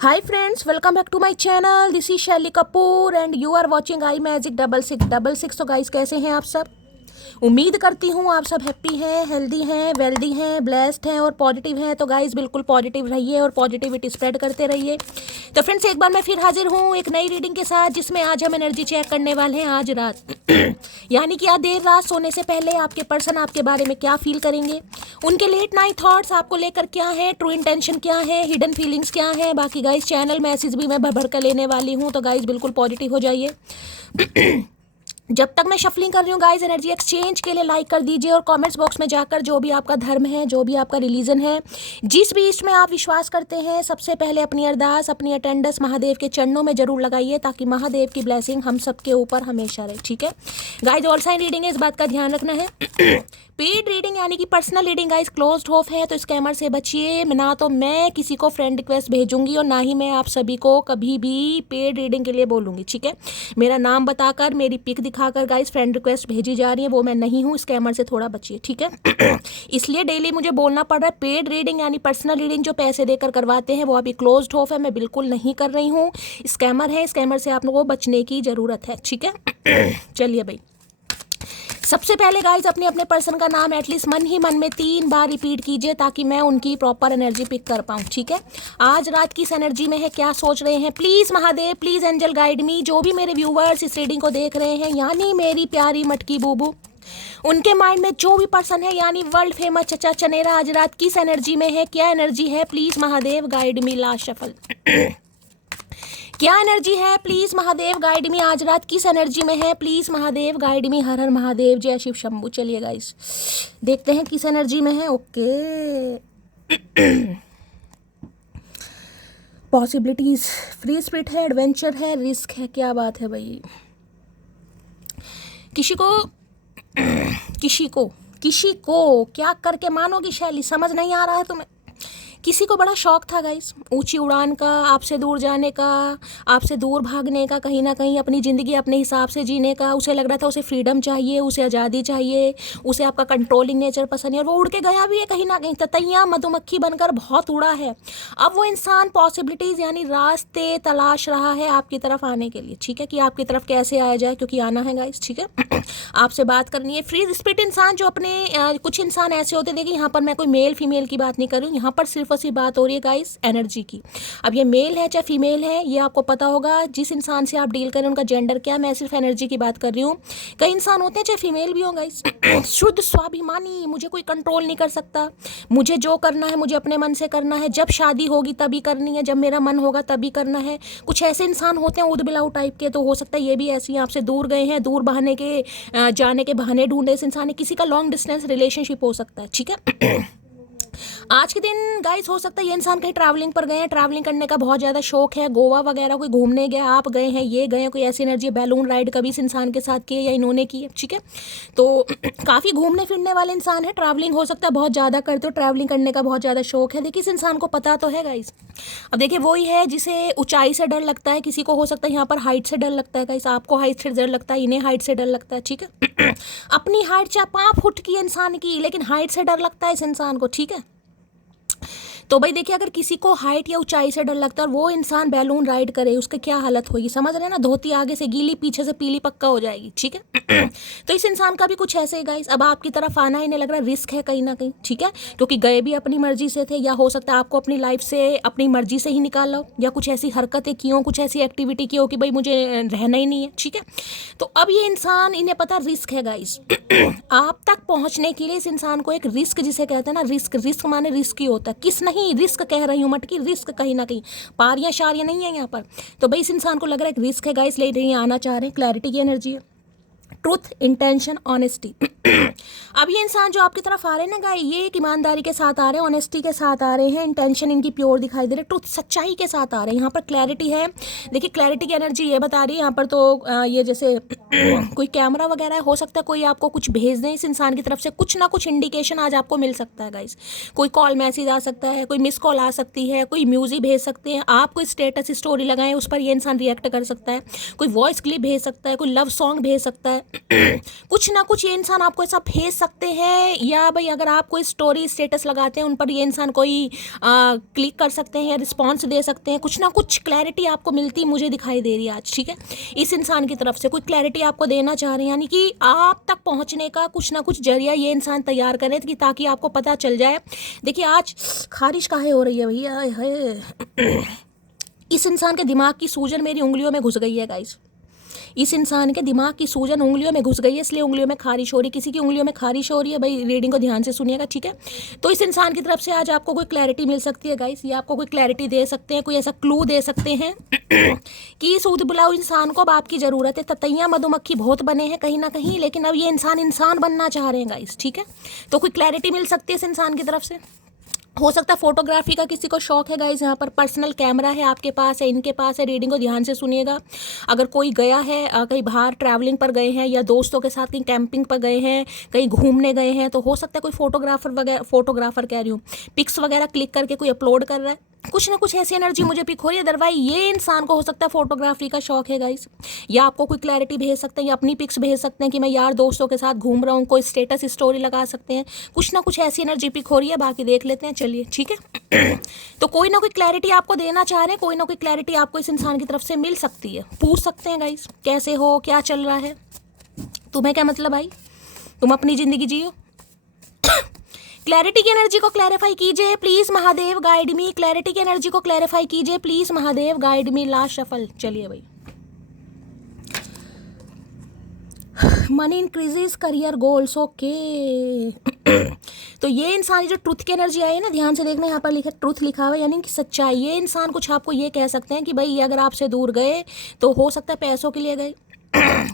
Hi friends, welcome back to my channel. This is Shelly Kapoor and you are watching I Magic 6666. तो guys कैसे हैं आप सब? उम्मीद करती हूँ आप सब हैप्पी हैं, हेल्दी हैं, वेल्दी हैं, ब्लेस्ड हैं और पॉजिटिव हैं। तो गाइस बिल्कुल पॉजिटिव रहिए और पॉजिटिविटी स्प्रेड करते रहिए। तो फ्रेंड्स एक बार मैं फिर हाजिर हूँ एक नई रीडिंग के साथ, जिसमें आज हम एनर्जी चेक करने वाले हैं आज रात यानी कि आज देर रात सोने से पहले आपके पर्सन आपके बारे में क्या फील करेंगे, उनके लेट नाइट थॉट्स आपको लेकर क्या है, ट्रू इंटेंशन क्या है, हिडन फीलिंग्स क्या है। बाकी गाइस चैनल मैसेज भी मैं भर कर लेने वाली हूँ, तो गाइस बिल्कुल पॉजिटिव हो जाइए। जब तक मैं शफलिंग कर रही हूँ गाइस, एनर्जी एक्सचेंज के लिए लाइक कर दीजिए और कमेंट्स बॉक्स में जाकर जो भी आपका धर्म है, जो भी आपका रिलीजन है, जिस भी ईस्ट में आप विश्वास करते हैं, सबसे पहले अपनी अरदास, अपनी अटेंडेंस महादेव के चरणों में जरूर लगाइए, ताकि महादेव की ब्लेसिंग हम सबके ऊपर हमेशा रहे। ठीक है गाइस, ऑल साइन रीडिंग है, इस बात का ध्यान रखना है। पेड रीडिंग यानी कि personal reading guys closed of है, तो स्कैमर से बचिए। ना तो मैं किसी को फ्रेंड रिक्वेस्ट भेजूंगी और ना ही मैं आप सभी को कभी भी पेड रीडिंग के लिए बोलूंगी। ठीक है, मेरा नाम बताकर, मेरी पिक दिखाकर गाइस फ्रेंड रिक्वेस्ट भेजी जा रही है, वो मैं नहीं हूँ। स्कैमर से थोड़ा बचिए, ठीक है। इसलिए डेली मुझे बोलना पड़ रहा है। पेड रीडिंग यानी पर्सनल रीडिंग जो पैसे देकर करवाते हैं, वो अभी क्लोज्ड ऑफ है, मैं बिल्कुल नहीं कर रही हूँ। स्कैमर है, स्कैमर से आप लोगों को बचने की जरूरत है। ठीक है, चलिए भाई, सबसे पहले गाइज अपने अपने पर्सन का नाम एटलीस्ट मन ही मन में 3 बार रिपीट कीजिए, ताकि मैं उनकी प्रॉपर एनर्जी पिक कर पाऊँ। ठीक है, आज रात की इस एनर्जी में है, क्या सोच रहे हैं, please Mahadev, please angel guide me. जो भी मेरे व्यूवर्स इस रीडिंग को देख रहे हैं, यानी मेरी प्यारी मटकी बूबू, उनके माइंड में जो भी पर्सन है, यानी वर्ल्ड फेमस चचा चनेरा, आज रात किस एनर्जी में है, क्या एनर्जी है, please Mahadev guide me. Last shuffle क्या एनर्जी है, प्लीज महादेव गाइड मी। आज रात किस एनर्जी में है, प्लीज महादेव गाइड मी। हर हर महादेव, जय शिव शंभू। चलिए गाइस देखते हैं किस एनर्जी में है। ओके, पॉसिबिलिटीज, फ्री स्पिरिट है, एडवेंचर है, रिस्क है, क्या बात है भाई। किसी को क्या करके मानोगी शैली, समझ नहीं आ रहा है तुम्हें। किसी को बड़ा शौक था गाइस ऊंची उड़ान का, आपसे दूर जाने का, आपसे दूर भागने का, कहीं ना कहीं अपनी ज़िंदगी अपने हिसाब से जीने का। उसे लग रहा था उसे फ्रीडम चाहिए, उसे आज़ादी चाहिए, उसे आपका कंट्रोलिंग नेचर पसंद है, और वो उड़ के गया भी है कहीं ना कहीं, ततैया मधुमक्खी बनकर बहुत उड़ा है। अब वो इंसान पॉसिबिलिटीज़ यानी रास्ते तलाश रहा है आपकी तरफ आने के लिए। ठीक है, कि आपकी तरफ कैसे आया जाए, क्योंकि आना है गाइस। ठीक है, आपसे बात करनी है। फ्री स्पिरिट इंसान जो अपने कुछ इंसान ऐसे होते, देखिए यहाँ पर मैं कोई मेल फीमेल की बात नहीं कर रही हूँ, यहाँ पर सिर्फ सी बात हो रही है गाइस एनर्जी की। अब ये मेल है चाहे फीमेल है, ये आपको पता होगा। जिस इंसान से आप डील करें उनका जेंडर क्या, मैं सिर्फ एनर्जी की बात कर रही हूँ। कई इंसान होते हैं चाहे फीमेल भी हो गाइस, शुद्ध स्वाभिमानी, मुझे कोई कंट्रोल नहीं कर सकता, मुझे जो करना है मुझे अपने मन से करना है, जब शादी होगी तभी करनी है, जब मेरा मन होगा तभी करना है। कुछ ऐसे इंसान होते हैं उदबिलाऊ टाइप के, तो हो सकता है ये भी ऐसी आपसे दूर गए हैं, दूर बहाने के जाने के बहाने ढूंढे इस इंसान ने। किसी का लॉन्ग डिस्टेंस रिलेशनशिप हो सकता है। ठीक है, आज के दिन गाइस हो सकता है ये इंसान कहीं ट्रैवलिंग पर गए हैं, ट्रैवलिंग करने का बहुत ज़्यादा शौक है, गोवा वगैरह कोई घूमने गया, आप गए हैं, ये गए हैं, कोई ऐसी एनर्जी, बैलून राइड कभी इस इंसान के साथ की है या इन्होंने की है। ठीक है, तो काफ़ी घूमने फिरने वाले इंसान है, ट्रैवलिंग हो सकता है बहुत ज़्यादा करते हो, ट्रैवलिंग करने का बहुत ज़्यादा शौक है। देखिए इस इंसान को पता तो है गाइस। अब देखिए वही है जिसे ऊंचाई से डर लगता है, किसी को हो सकता है यहाँ पर हाइट से डर लगता है गाइस, आपको हाइट से डर लगता है, इन्हें हाइट से डर लगता है। ठीक है, अपनी हाइट चाहे 5 फुट की इंसान की, लेकिन हाइट से डर लगता है इस इंसान को। ठीक है, तो भाई देखिए अगर किसी को हाइट या ऊंचाई से डर लगता है और वो इंसान बैलून राइड करे, उसकी क्या हालत होगी, समझ रहे हैं ना। धोती आगे से गीली, पीछे से पीली पक्का हो जाएगी। ठीक है, तो इस इंसान का भी कुछ ऐसे ही गाइस, अब आपकी तरफ आना इन्हें लग रहा है रिस्क है कहीं ना कहीं। ठीक है, क्योंकि गए भी अपनी मर्जी से थे, या हो सकता है आपको अपनी लाइफ से अपनी मर्जी से ही निकाला हो, या कुछ ऐसी हरकतें की हो, कुछ ऐसी एक्टिविटी की हो कि भाई मुझे रहना ही नहीं है। ठीक है, तो अब ये इंसान, इन्हें पता रिस्क है गाइस। आप तक पहुंचने के लिए इस इंसान को एक रिस्क, जिसे कहते हैं ना रिस्क माने रिस्क ही होता है। किस नहीं रिस्क कह रही हूँ मटकी, रिस्क कहीं ना कहीं, पारियां शारियां नहीं है यहाँ पर। तो भाई इस इंसान को लग रहा है एक रिस्क है गाइस, ले रही आना चाह रहे हैं, क्लैरिटी की एनर्जी है, ट्रूथ, इंटेंशन, ऑनेस्टी। अब ये इंसान जो आपकी तरफ आ रहे हैं ना गाइस, ये एक ईमानदारी के साथ आ रहे हैं, ऑनेस्टी के साथ आ रहे हैं, इंटेंशन इनकी प्योर दिखाई दे रही है, ट्रूथ सच्चाई के साथ आ रहे हैं। यहाँ पर क्लैरिटी है। देखिए क्लैरिटी की एनर्जी ये बता रही है यहाँ पर, तो ये जैसे कोई कैमरा वगैरह हो सकता है, कोई आपको कुछ भेज दें इस इंसान की तरफ से, कुछ ना कुछ इंडिकेशन आज आपको मिल सकता है गाइस। कोई कॉल मैसेज आ सकता है, कोई मिस कॉल आ सकती है, कोई म्यूजिक भेज सकते हैं, आप कोई स्टेटस स्टोरी लगाएं उस पर ये इंसान रिएक्ट कर सकता है, कोई वॉइस क्लिप भेज सकता है, कोई लव सॉन्ग भेज सकता है। कुछ ना कुछ ये इंसान आपको ऐसा भेज सकते हैं, या भाई अगर आप कोई स्टोरी स्टेटस लगाते हैं उन पर ये इंसान कोई क्लिक कर सकते हैं या रिस्पॉन्स दे सकते हैं। कुछ ना कुछ क्लैरिटी आपको मिलती मुझे दिखाई दे रही है आज, ठीक है। इस इंसान की तरफ से कोई क्लैरिटी आपको देना चाह रहे हैं, यानी कि आप तक पहुंचने का कुछ ना कुछ जरिया ये इंसान तैयार करें कि ताकि आपको पता चल जाए। देखिए आज खारिश काहे हो रही है भैया, है इस इंसान के दिमाग की सूजन मेरी उंगलियों में घुस गई है गाइस। इस इंसान के दिमाग की सूजन उंगलियों में घुस गई है, इसलिए उंगलियों में खारिश हो रही है। किसी की उंगलियों में खारिश हो रही है, भाई रीडिंग को ध्यान से सुनिएगा, ठीक है। तो इस इंसान की तरफ से आज आपको कोई क्लैरिटी मिल सकती है गाइस, ये आपको कोई क्लैरिटी दे सकते हैं, कोई ऐसा क्लू दे सकते हैं कि इस ऊद बुलाऊ इंसान को अब आपकी ज़रूरत है। ततैया मधुमक्खी बहुत बने हैं कहीं ना कहीं, लेकिन अब ये इंसान बनना चाह रहे हैं गाइस, ठीक है। तो कोई क्लैरिटी मिल सकती है इस इंसान की तरफ से। हो सकता है फोटोग्राफी का किसी को शौक है गाइज, यहाँ पर पर्सनल कैमरा है आपके पास है, इनके पास है। रीडिंग को ध्यान से सुनिएगा। अगर कोई गया है कहीं बाहर ट्रैवलिंग पर गए हैं, या दोस्तों के साथ कहीं कैंपिंग पर गए हैं, कहीं घूमने गए हैं, तो हो सकता है कोई फोटोग्राफर कह रही हूँ, पिक्स वगैरह क्लिक करके कोई अपलोड कर रहा है। कुछ ना कुछ ऐसी एनर्जी मुझे पिक हो रही है। अदरवाइज ये इंसान को हो सकता है फोटोग्राफी का शौक है गाइस, या आपको कोई क्लैरिटी भेज सकते हैं, या अपनी पिक्स भेज सकते हैं कि मैं यार दोस्तों के साथ घूम रहा हूँ, कोई स्टेटस स्टोरी लगा सकते हैं। कुछ ना कुछ ऐसी एनर्जी पिक हो रही है, बाकी देख लेते हैं, चलिए ठीक है। तो कोई ना कोई क्लैरिटी आपको देना चाह रहे हैं, कोई ना कोई क्लैरिटी आपको इस इंसान की तरफ से मिल सकती है। पूछ सकते हैं गाइस कैसे हो, क्या चल रहा है, तुम्हें क्या मतलब भाई, तुम अपनी जिंदगी जियो। क्लैरिटी की एनर्जी को क्लैरिफाई कीजिए please Mahadev guide me. Clarity की एनर्जी को क्लैरिफाई कीजिए please Mahadev guide me. Last shuffle, चलिए भाई। Money increases, career goals, okay. तो ये इंसान जो ट्रुथ की एनर्जी आई है ना, ध्यान से देखना, यहाँ पर लिखा ट्रुथ लिखा हुआ है, यानी कि सच्चाई। ये इंसान कुछ आपको ये कह सकते हैं कि भाई ये अगर आपसे दूर गए तो हो सकता है पैसों के लिए गए,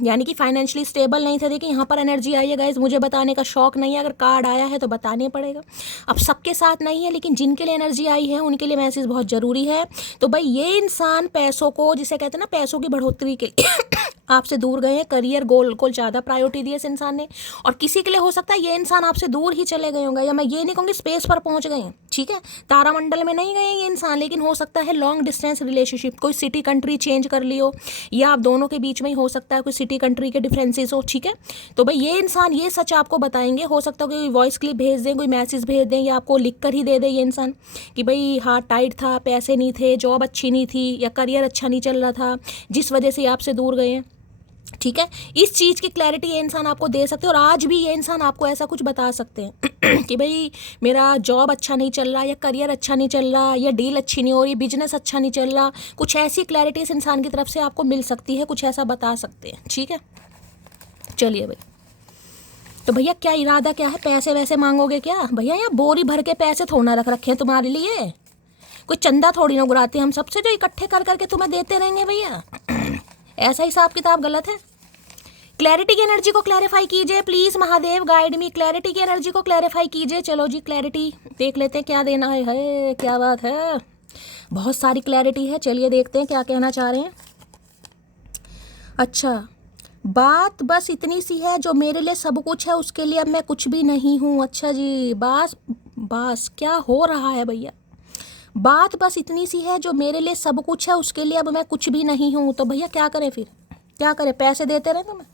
यानी कि फाइनेंशियली स्टेबल नहीं थे। देखिए यहाँ पर एनर्जी आई है गाइस, मुझे बताने का शौक नहीं है, अगर कार्ड आया है तो बताने पड़ेगा। अब सबके साथ नहीं है, लेकिन जिनके लिए एनर्जी आई है उनके लिए मैसेज बहुत ज़रूरी है। तो भाई ये इंसान पैसों को, जिसे कहते हैं ना पैसों की बढ़ोतरी के लिए आपसे दूर गए हैं। करियर गोल को ज़्यादा प्रायोरिटी दी है इस इंसान ने। और किसी के लिए हो सकता है ये इंसान आपसे दूर ही चले गए होंगे, या मैं ये नहीं कहूँगी स्पेस पर पहुँच गए हैं, ठीक है, तारामंडल में नहीं गए ये इंसान, लेकिन हो सकता है लॉन्ग डिस्टेंस रिलेशनशिप, कोई सिटी कंट्री चेंज कर ली हो, या आप दोनों के बीच में ही हो सकता है कोई सिटी कंट्री के डिफरेंसेस हो, ठीक है। तो भाई ये इंसान ये सच आपको बताएंगे। हो सकता है कोई वॉइस क्लिप भेज दें, कोई मैसेज भेज दें, या आपको लिख कर ही दे दे ये इंसान कि भाई हाथ टाइट था, पैसे नहीं थे, जॉब अच्छी नहीं थी, या करियर अच्छा नहीं चल रहा था, जिस वजह से आपसे दूर गए हैं, ठीक है। इस चीज़ की क्लैरिटी ये इंसान आपको दे सकते हैं। और आज भी ये इंसान आपको ऐसा कुछ बता सकते हैं कि भाई मेरा जॉब अच्छा नहीं चल रहा, या करियर अच्छा नहीं चल रहा, या डील अच्छी नहीं हो रही, बिजनेस अच्छा नहीं चल रहा। कुछ ऐसी क्लैरिटी इस इंसान की तरफ से आपको मिल सकती है, कुछ ऐसा बता सकते हैं, ठीक है। चलिए भाई, तो भैया क्या इरादा क्या है, पैसे वैसे मांगोगे क्या भैया? यहाँ बोरी भर के पैसे थोड़ा ना रख रखे हैं तुम्हारे लिए, कोई चंदा थोड़ी ना उगराते हम सबसे जो इकट्ठे कर करके तुम्हें देते रहेंगे भैया। ऐसा हिसाब किताब गलत है। क्लैरिटी की एनर्जी को क्लैरिफाई कीजिए please Mahadev guide me. Clarity की एनर्जी को क्लैरिफाई कीजिए। चलो जी क्लैरिटी देख लेते हैं क्या देना है, क्या बात है, बहुत सारी क्लैरिटी है। चलिए देखते हैं क्या कहना चाह रहे हैं। अच्छा, बात बस इतनी सी है, जो मेरे लिए सब कुछ है उसके लिए अब मैं कुछ भी नहीं हूँ। अच्छा जी, बस क्या हो रहा है भैया? बात बस इतनी सी है, जो मेरे लिए सब कुछ है उसके लिए अब मैं कुछ भी नहीं हूँ। तो भैया क्या करें फिर, क्या करें? पैसे देते रहें तुम्हें,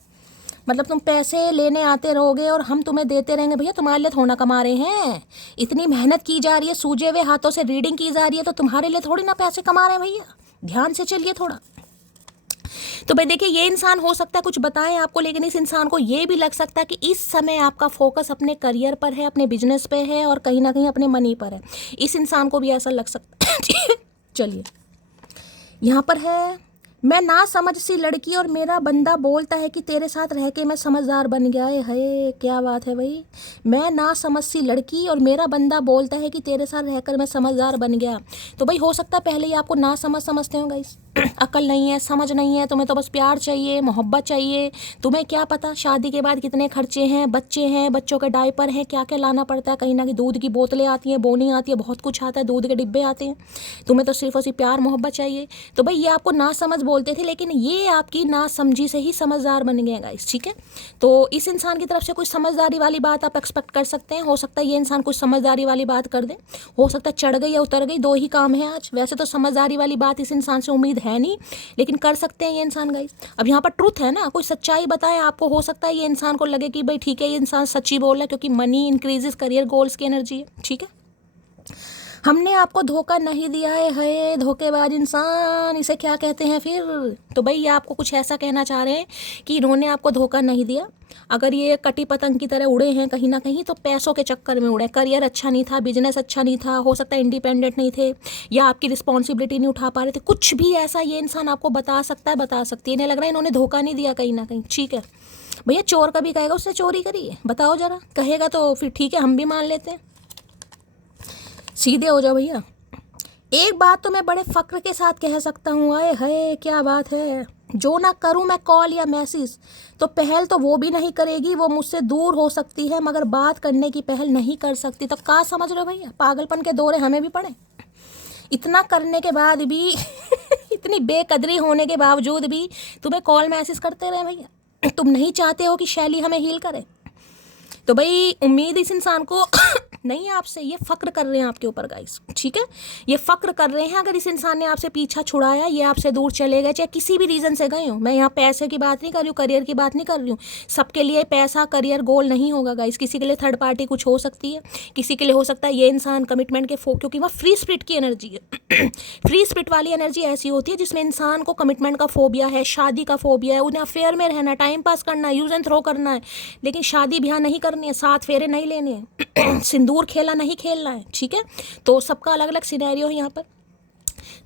मतलब तुम पैसे लेने आते रहोगे और हम तुम्हें देते रहेंगे? भैया तुम्हारे लिए थोड़ा ना कमा रहे हैं, इतनी मेहनत की जा रही है, सूजे हुए हाथों से रीडिंग की जा रही है, तो तुम्हारे लिए थोड़ी ना पैसे कमा रहे हैं भैया। ध्यान से चलिए थोड़ा। तो भाई देखिए, ये इंसान हो सकता है कुछ बताएं आपको, लेकिन इस इंसान को ये भी लग सकता है कि इस समय आपका फोकस अपने करियर पर है, अपने बिजनेस पे है, और कहीं ना कहीं अपने मनी पर है। इस इंसान को भी ऐसा लग सकता है। चलिए यहाँ पर है, मैं ना समझ सी लड़की और मेरा बंदा बोलता है कि तेरे साथ रह के मैं समझदार बन गया है। क्या बात है भाई, मैं ना समझ सी लड़की और मेरा बंदा बोलता है कि तेरे साथ रहकर मैं समझदार बन गया। तो भाई हो सकता है पहले ही आपको ना समझते हो गाइस, अकल नहीं है, समझ नहीं है, तुम्हें तो बस प्यार चाहिए, मोहब्बत चाहिए। तुम्हें क्या पता शादी के बाद कितने खर्चे हैं, बच्चे हैं, बच्चों के डायपर हैं, क्या क्या लाना पड़ता है, कहीं ना कहीं दूध की बोतलें आती हैं, बोनी आती है, बहुत कुछ आता है, दूध के डिब्बे आते हैं। तुम्हें तो सिर्फ और सिर्फ प्यार मोहब्बत चाहिए। तो भाई ये आपको ना समझ बोलते थे, लेकिन ये आपकी ना समझी से ही समझदार बन गए गाइस, ठीक है। तो इस इंसान की तरफ से कुछ समझदारी वाली बात आप एक्सपेक्ट कर सकते हैं। हो सकता है ये इंसान कुछ समझदारी वाली बात कर दे, हो सकता है चढ़ गई या उतर गई, दो ही काम है आज। वैसे तो समझदारी वाली बात इस इंसान से उम्मीद है है नहीं, लेकिन कर सकते हैं ये इंसान गाइस। अब यहाँ पर ट्रुथ है ना, कोई सच्चाई बताए आपको, हो सकता है ये इंसान को लगे कि भाई ठीक है ये इंसान सच्ची बोल रहा है, क्योंकि मनी इंक्रीजेस करियर गोल्स की एनर्जी है, ठीक है। हमने आपको धोखा नहीं दिया है धोखेबाज इंसान, इसे क्या कहते हैं फिर। तो भाई ये आपको कुछ ऐसा कहना चाह रहे हैं कि इन्होंने आपको धोखा नहीं दिया। अगर ये कटी पतंग की तरह उड़े हैं कहीं ना कहीं, तो पैसों के चक्कर में उड़े, करियर अच्छा नहीं था, बिजनेस अच्छा नहीं था, हो सकता है इंडिपेंडेंट नहीं थे, या आपकी रिस्पॉन्सिबिलिटी नहीं उठा पा रहे थे, कुछ भी ऐसा ये इंसान आपको बता सकता है, बता सकती है। इन्हें लग रहा है इन्होंने धोखा नहीं दिया कहीं ना कहीं, ठीक है। भैया चोर कभी कहेगा उसने चोरी करी है, बताओ जरा, कहेगा तो फिर ठीक है हम भी मान लेते हैं, सीधे हो जाओ भैया। एक बात तो मैं बड़े फक्र के साथ कह सकता हूँ, आए हाय क्या बात है, जो ना करूँ मैं कॉल या मैसेज तो पहल तो वो भी नहीं करेगी, वो मुझसे दूर हो सकती है मगर बात करने की पहल नहीं कर सकती। तो क्या समझ रहे हो भैया, पागलपन के दौरे हमें भी पड़े, इतना करने के बाद भी इतनी बेकदरी होने के बावजूद भी तुम्हें कॉल मैसेज करते रहे भैया। तुम नहीं चाहते हो कि शैली हमें हील करे। तो भाई उम्मीद इस इंसान को नहीं है आपसे, ये फ़क्र कर रहे हैं आपके ऊपर गाइस, ठीक है। ये फ़क्र कर रहे हैं अगर इस इंसान ने आपसे पीछा छुड़ाया, ये आपसे दूर चले गए, चाहे किसी भी रीज़न से गए हो। मैं यहाँ पैसे की बात नहीं कर रही हूँ, करियर की बात नहीं कर रही हूँ। सबके लिए पैसा करियर गोल नहीं होगा गाइस, किसी के लिए थर्ड पार्टी कुछ हो सकती है, किसी के लिए हो सकता है ये इंसान कमिटमेंट के क्योंकि वह फ्री स्पिरिट की एनर्जी है। फ्री स्पिरिट वाली एनर्जी ऐसी होती है जिसमें इंसान को कमिटमेंट का फोबिया है, शादी का फोबिया है, उन्हें अफेयर में रहना, टाइम पास करना है, यूज़ एंड थ्रो करना है, लेकिन शादी ब्याह नहीं करनी है, 7 फेरे नहीं लेने हैं, सिंदूर खेला नहीं खेलना है, ठीक है। तो सबका अलग अलग सिनेरियो है यहाँ पर।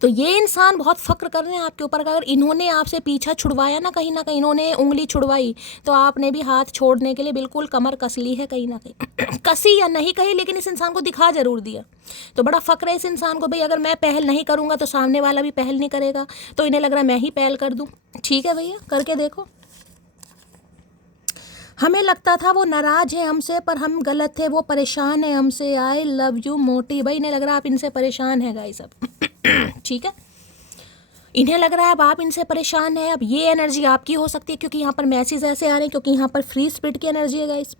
तो ये इंसान बहुत फक्र कर रहे हैं आपके ऊपर, अगर इन्होंने आपसे पीछा छुड़वाया ना कहीं इन्होंने उंगली छुड़वाई, तो आपने भी हाथ छोड़ने के लिए बिल्कुल कमर कस ली है कहीं ना कहीं। कसी या नहीं कही, लेकिन इस इंसान को दिखा जरूर दिया। तो बड़ा फक्र है इस इंसान को, भाई अगर मैं पहल नहीं करूँगा तो सामने वाला भी पहल नहीं करेगा, तो इन्हें लग रहा है मैं ही पहल कर दूँ, ठीक है भैया करके देखो। हमें लगता था वो नाराज़ है हमसे, पर हम गलत थे, वो परेशान है हमसे, आई लव यू मोटी। भाई इन्हें लग रहा है आप इनसे परेशान हैं गाइस अब, ठीक है। इन्हें लग रहा है अब आप इनसे परेशान है। अब ये एनर्जी आपकी हो सकती है, क्योंकि यहाँ पर मैसेज ऐसे आ रहे हैं, क्योंकि यहाँ पर फ्री स्पिरिट की एनर्जी है गाइस।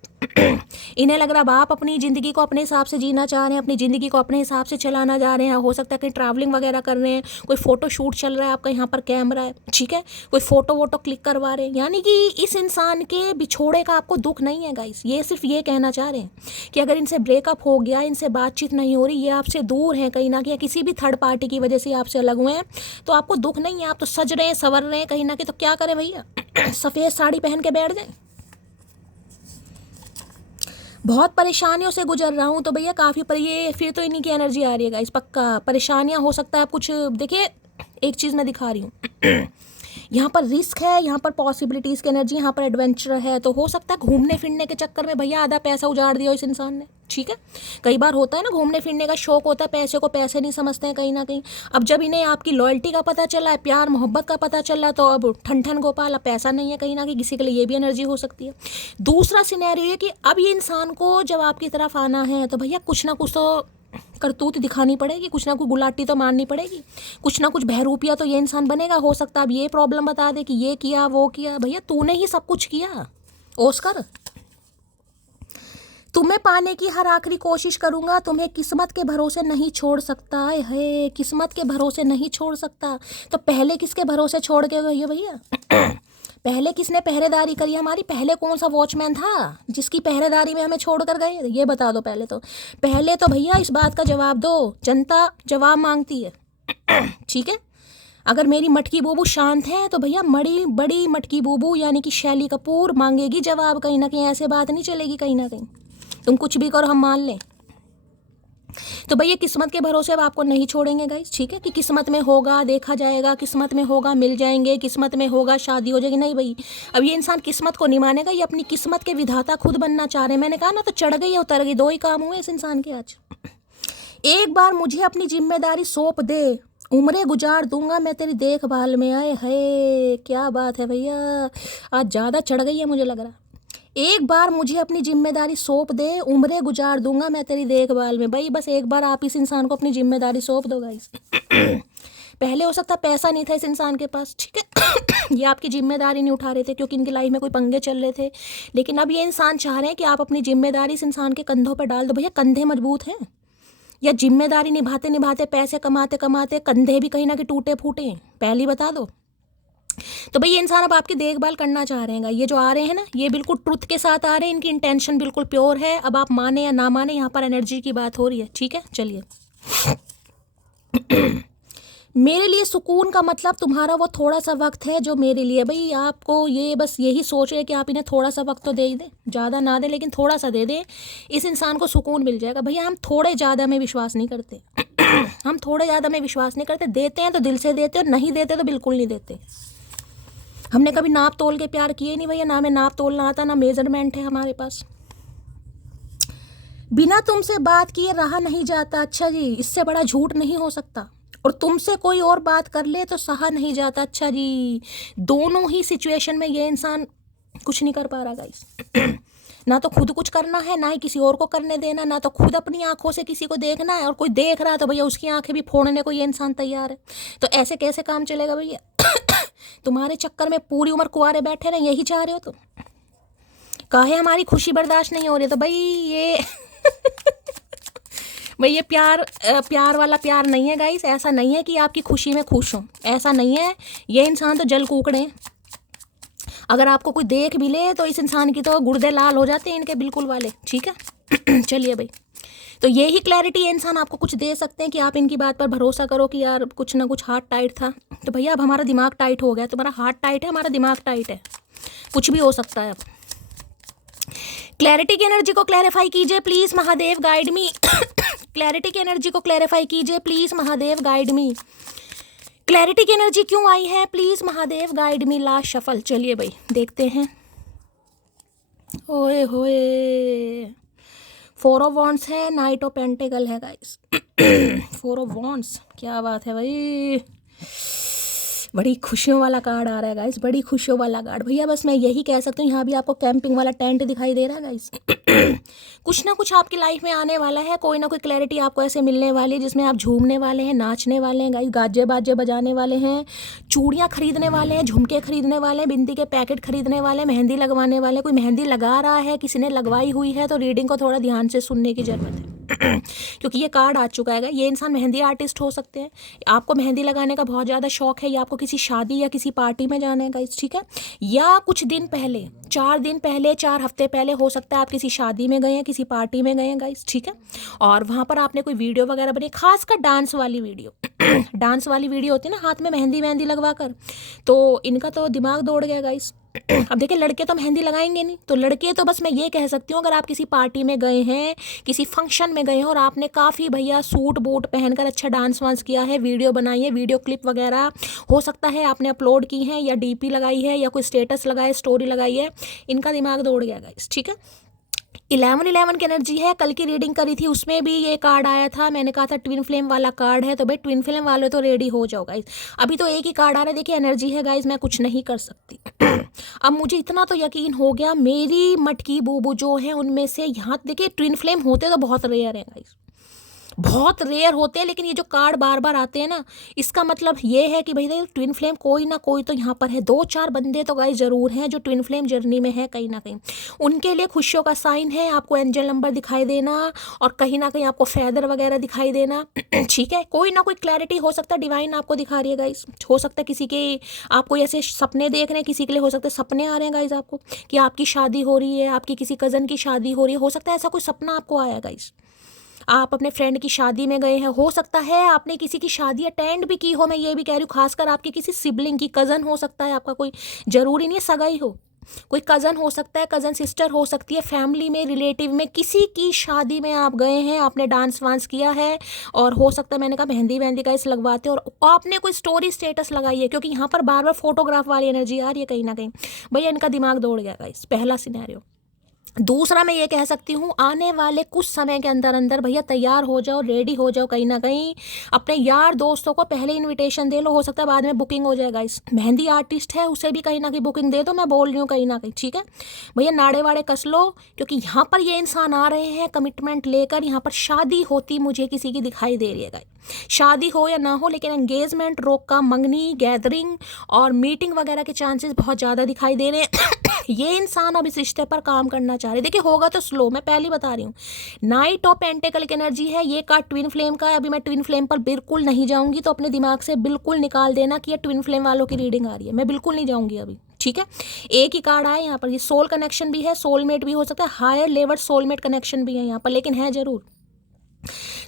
इन्हें लग रहा है अब आप अपनी ज़िंदगी को अपने हिसाब से जीना चाह रहे हैं, अपनी ज़िंदगी को अपने हिसाब से चलाना जा रहे हैं। हो सकता है कहीं ट्रैवलिंग वगैरह कर रहे हैं, कोई फ़ोटो शूट चल रहा है आपका, यहाँ पर कैमरा है, ठीक है, कोई फ़ोटो वोटो क्लिक करवा रहे हैं। यानी कि इस इंसान के बिछोड़े का आपको दुख नहीं है गाइस। ये सिर्फ ये कहना चाह रहे हैं कि अगर इनसे ब्रेकअप हो गया, इनसे बातचीत नहीं हो रही, ये आपसे दूर हैं कहीं ना कहीं, किसी भी थर्ड पार्टी की वजह से आपसे अलग हुए हैं, तो आपको दुख नहीं है, आप तो सज रहे हैं, संवर रहे हैं कहीं ना कहीं। तो क्या करें भैया, सफ़ेद साड़ी पहन के बैठ जाए। बहुत परेशानियों से गुजर रहा हूँ, तो भैया काफ़ी पर ये फिर तो इन्हीं की एनर्जी आ रही है गाइस, पक्का परेशानियाँ हो सकता है आप कुछ। देखिए एक चीज़ मैं दिखा रही हूँ, यहाँ पर रिस्क है, यहाँ पर पॉसिबिलिटीज़ की एनर्जी, यहाँ पर एडवेंचर है। तो हो सकता है घूमने फिरने के चक्कर में भैया आधा पैसा उजाड़ दिया इस इंसान ने, ठीक है। कई बार होता है ना, घूमने फिरने का शौक होता है, पैसे को पैसे नहीं समझते हैं कहीं ना कहीं। अब जब इन्हें आपकी लॉयल्टी का पता चला है, प्यार मोहब्बत का पता चला, तो अब ठन ठन गोपाल, अब पैसा नहीं है कहीं ना कहीं, किसी के लिए ये भी एनर्जी हो सकती है। दूसरा सिनेरियो है कि अब ये इंसान को जब आपकी तरफ आना है, तो भैया कुछ ना कुछ तो करतूत दिखानी पड़ेगी, कुछ ना कुछ गुलाटी तो मारनी पड़ेगी, कुछ ना कुछ बहरूपिया तो ये इंसान बनेगा। हो सकता है अब ये प्रॉब्लम बता दे कि ये किया वो किया। भैया तूने ही सब कुछ किया ओस्कर, तुम्हें पाने की हर आखिरी कोशिश करूंगा, तुम्हें किस्मत के भरोसे नहीं छोड़ सकता है, किस्मत के भरोसे नहीं छोड़ सकता। तो पहले किसके भरोसे छोड़ के गई हो भैया? पहले किसने पहरेदारी करी हमारी? पहले कौन सा वॉचमैन था जिसकी पहरेदारी में हमें छोड़ कर गए? ये बता दो पहले तो भैया इस बात का जवाब दो, जनता जवाब मांगती है, ठीक है। अगर मेरी मटकी बूबू शांत है तो भैया बड़ी मटकी बूबू यानी कि शैली कपूर मांगेगी जवाब कहीं ना कहीं, ऐसे बात नहीं चलेगी कहीं ना कहीं। तुम कुछ भी करो हम मान लें। तो भैया किस्मत के भरोसे अब आपको नहीं छोड़ेंगे गाइस, ठीक है, कि किस्मत में होगा देखा जाएगा, किस्मत में होगा मिल जाएंगे, किस्मत में होगा शादी हो जाएगी। नहीं भाई, अब ये इंसान किस्मत को नहीं मानेगा, ये अपनी किस्मत के विधाता खुद बनना चाह रहे हैं। मैंने कहा ना, तो चढ़ गई उतर गई, 2 ही काम हुए इस इंसान के आज। एक बार मुझे अपनी जिम्मेदारी सौंप दे, उम्रें गुजार दूंगा मैं तेरी देखभाल में। आए है क्या बात है भैया, आज ज़्यादा चढ़ गई है मुझे लग रहा। एक बार मुझे अपनी जिम्मेदारी सौंप दे, उम्रें गुजार दूंगा मैं तेरी देखभाल में। भाई बस एक बार आप इस इंसान को अपनी जिम्मेदारी सौंप दो गाइस। पहले हो सकता पैसा नहीं था इस इंसान के पास, ठीक है, ये आपकी जिम्मेदारी नहीं उठा रहे थे क्योंकि इनकी लाइफ में कोई पंगे चल रहे थे, लेकिन अब ये इंसान चाह रहे हैं कि आप अपनी जिम्मेदारी इस इंसान के कंधों पर डाल दो। भैया कंधे मजबूत हैं, या जिम्मेदारी निभाते निभाते, पैसे कमाते कमाते कंधे भी कहीं ना कहीं टूटे फूटे हैं, पहली बता दो। तो भाई ये इंसान अब आपकी देखभाल करना चाह रहे हैं। ये जो आ रहे हैं ना, ये बिल्कुल ट्रुथ के साथ आ रहे हैं, इनकी इंटेंशन बिल्कुल प्योर है। अब आप माने या ना माने, यहाँ पर एनर्जी की बात हो रही है, ठीक है। चलिए मेरे लिए सुकून का मतलब तुम्हारा वो थोड़ा सा वक्त है जो मेरे लिए, भाई आपको ये बस यही सोच रहे कि आप इन्हें थोड़ा सा वक्त तो दे ही दें, ज़्यादा ना दें लेकिन थोड़ा सा दे दें, इस इंसान को सुकून मिल जाएगा। भैया हम थोड़े ज़्यादा में विश्वास नहीं करते हम थोड़े ज़्यादा में विश्वास नहीं करते। देते हैं तो दिल से देते, और नहीं देते तो बिल्कुल नहीं देते। हमने कभी नाप तोल के प्यार किए नहीं भैया, ना हमें नाप तोलना आता, ना मेजरमेंट है हमारे पास। बिना तुमसे बात किए रहा नहीं जाता। अच्छा जी, इससे बड़ा झूठ नहीं हो सकता। और तुमसे कोई और बात कर ले तो सहा नहीं जाता। अच्छा जी, दोनों ही सिचुएशन में ये इंसान कुछ नहीं कर पा रहा गाइस ना तो खुद कुछ करना है, ना ही किसी और को करने देना, ना तो खुद अपनी आंखों से किसी को देखना है, और कोई देख रहा है तो भैया उसकी आंखें भी फोड़ने को ये इंसान तैयार है। तो ऐसे कैसे काम चलेगा भैया तुम्हारे चक्कर में पूरी उम्र कुंवारे बैठे रहे, यही चाह रहे हो तुम। काहे हमारी खुशी बर्दाश्त नहीं हो रही, तो भाई ये भाई ये प्यार वाला प्यार नहीं है गाइस। ऐसा नहीं है कि आपकी खुशी में खुश हो, ऐसा नहीं है। ये इंसान तो जल कूकड़े हैं। अगर आपको कोई देख भी ले तो इस इंसान की तो गुर्दे लाल हो जाते हैं इनके बिल्कुल वाले, ठीक है चलिए भाई, तो ये ही क्लैरिटी ये इंसान आपको कुछ दे सकते हैं कि आप इनकी बात पर भरोसा करो कि यार कुछ ना कुछ हाथ टाइट था। तो भैया अब हमारा दिमाग टाइट हो गया, तुम्हारा हाथ टाइट है, हमारा दिमाग टाइट है, कुछ भी हो सकता है। अब क्लैरिटी की एनर्जी को क्लैरिफाई कीजिए please Mahadev, guide me clarity की एनर्जी को क्लैरिफाई कीजिए please Mahadev, guide me. Clarity की एनर्जी क्यों आई है, please Mahadev guide me. Last shuffle, चलिए भाई देखते हैं। ओए होए, 4 ऑफ वॉन्ड्स है, नाइट ऑफ पेंटिकल है गाइस 4 ऑफ वॉन्ड्स, क्या बात है भाई, बड़ी खुशियों वाला कार्ड आ रहा है गाइस, बड़ी खुशियों वाला कार्ड। भैया बस मैं यही कह सकती हूँ, यहाँ भी आपको कैंपिंग वाला टेंट दिखाई दे रहा है गाइस कुछ ना कुछ आपकी लाइफ में आने वाला है, कोई ना कोई क्लैरिटी आपको ऐसे मिलने वाली है जिसमें आप झूमने वाले हैं, नाचने वाले हैं गाइस, गाजे बाजे बजाने वाले हैं, चूड़ियाँ खरीदने वाले हैं, झुमके खरीदने वाले हैं, बिंदी के पैकेट खरीदने वाले हैं, मेहंदी लगवाने वाले हैं। कोई मेहंदी लगा रहा है, किसी ने लगवाई हुई है, तो रीडिंग को थोड़ा ध्यान से सुनने की ज़रूरत है क्योंकि ये कार्ड आ चुका है। ये इंसान मेहंदी आर्टिस्ट हो सकते हैं, आपको मेहंदी लगाने का बहुत ज़्यादा शौक है, या आपको किसी शादी या किसी पार्टी में जाना है गाइस, ठीक है। या कुछ दिन पहले, 4 दिन पहले, 4 हफ्ते पहले हो सकता है आप किसी शादी में गए हैं, किसी पार्टी में गए हैं गाइस, ठीक है, और वहाँ पर आपने कोई वीडियो वगैरह बनी, खासकर डांस वाली वीडियो डांस वाली वीडियो होती है ना, हाथ में मेहंदी लगवा कर, तो इनका तो दिमाग दौड़ गया गाइस अब देखिए लड़के तो मेहंदी लगाएंगे नहीं, तो लड़के तो बस मैं ये कह सकती हूँ, अगर आप किसी पार्टी में गए हैं, किसी फंक्शन में गए हैं और आपने काफ़ी भैया सूट बूट पहनकर अच्छा डांस वांस किया है, वीडियो बनाई है, वीडियो क्लिप वगैरह हो सकता है आपने अपलोड की है, या डीपी लगाई है, या कोई स्टेटस लगाए, स्टोरी लगाई है, इनका दिमाग दौड़ गया गाइस, ठीक है। 11 की एनर्जी है, कल की रीडिंग करी थी उसमें भी ये कार्ड आया था, मैंने कहा था ट्विन फ्लेम वाला कार्ड है, तो भाई ट्विन फ्लेम वाले तो रेडी हो जाओ गाइस। अभी तो एक ही कार्ड आ रहा है, देखिए एनर्जी है गाइस, मैं कुछ नहीं कर सकती अब मुझे इतना तो यकीन हो गया, मेरी मटकी बूबू जो है उनमें से, यहाँ देखिए ट्विन फ्लेम होते तो बहुत रेयर है गाइस, बहुत रेयर होते हैं, लेकिन ये जो कार्ड बार बार आते हैं ना, इसका मतलब ये है कि भाई देखिए ट्विन फ्लेम कोई ना कोई तो यहाँ पर है, 2-4 बंदे तो गाइस ज़रूर हैं जो ट्विन फ्लेम जर्नी में है कहीं ना कहीं, उनके लिए खुशियों का साइन है आपको एंजल नंबर दिखाई देना, और कहीं ना कहीं आपको फैदर वगैरह दिखाई देना ठीक है, कोई ना कोई क्लैरिटी हो सकता है डिवाइन आपको दिखा रही है गाइस, हो सकता है किसी के आपको ऐसे सपने देख रहे हैं, किसी के लिए हो सकता है सपने आ रहे हैं गाइस आपको कि आपकी शादी हो रही है, आपकी किसी कज़न की शादी हो रही है, हो सकता है ऐसा कोई सपना आपको आया गाइस, आप अपने फ्रेंड की शादी में गए हैं, हो सकता है आपने किसी की शादी अटेंड भी की हो, मैं ये भी कह रही हूँ, खासकर आपके किसी सिबलिंग की, कज़न हो सकता है आपका, कोई ज़रूरी नहीं है सगाई हो, कोई कज़न हो सकता है, कज़न सिस्टर हो सकती है, फैमिली में, रिलेटिव में, किसी की शादी में आप गए हैं, आपने डांस वांस किया है, और हो सकता है मैंने कहा मेहंदी का इस लगवाते, और आपने कोई स्टोरी स्टेटस लगाई है, क्योंकि यहाँ पर बार बार फोटोग्राफ वाली एनर्जी आ रही है कहीं ना कहीं, भैया इनका दिमाग दौड़ गया गाइस, पहला सिनेरियो। दूसरा मैं ये कह सकती हूँ, आने वाले कुछ समय के अंदर अंदर भैया तैयार हो जाओ, रेडी हो जाओ, कहीं ना कहीं अपने यार दोस्तों को पहले इनविटेशन दे लो, हो सकता है बाद में बुकिंग हो जाएगा। इस मेहंदी आर्टिस्ट है उसे भी कहीं ना कहीं बुकिंग दे दो, मैं बोल रही हूँ कहीं ना कहीं, ठीक है भैया, नाड़े वाड़े कस लो, क्योंकि यहाँ पर ये इंसान आ रहे हैं कमिटमेंट लेकर, यहाँ पर शादी होती मुझे किसी की दिखाई दे रही है गाइस, शादी हो या ना हो, लेकिन एंगेजमेंट, रोका, मंगनी, गैदरिंग और मीटिंग वगैरह के चांसेस बहुत ज़्यादा दिखाई दे रहे हैं ये इंसान अब इस रिश्ते पर काम करना चाह रहे। देखिए होगा तो स्लो, मैं पहले ही बता रही हूँ। नाइट ऑफ पेंटिकल की एनर्जी है, ये कार्ड ट्विन फ्लेम का है। अभी मैं ट्विन फ्लेम पर बिल्कुल नहीं जाऊंगी, तो अपने दिमाग से बिल्कुल निकाल देना कि ये ट्विन फ्लेम वालों की रीडिंग आ रही है, मैं बिल्कुल नहीं जाऊंगी अभी, ठीक है। एक ही कार्ड आया यहाँ पर, ये सोल कनेक्शन भी है, सोलमेट भी हो सकता है, हायर लेवल सोलमेट कनेक्शन भी है यहाँ पर, लेकिन है जरूर।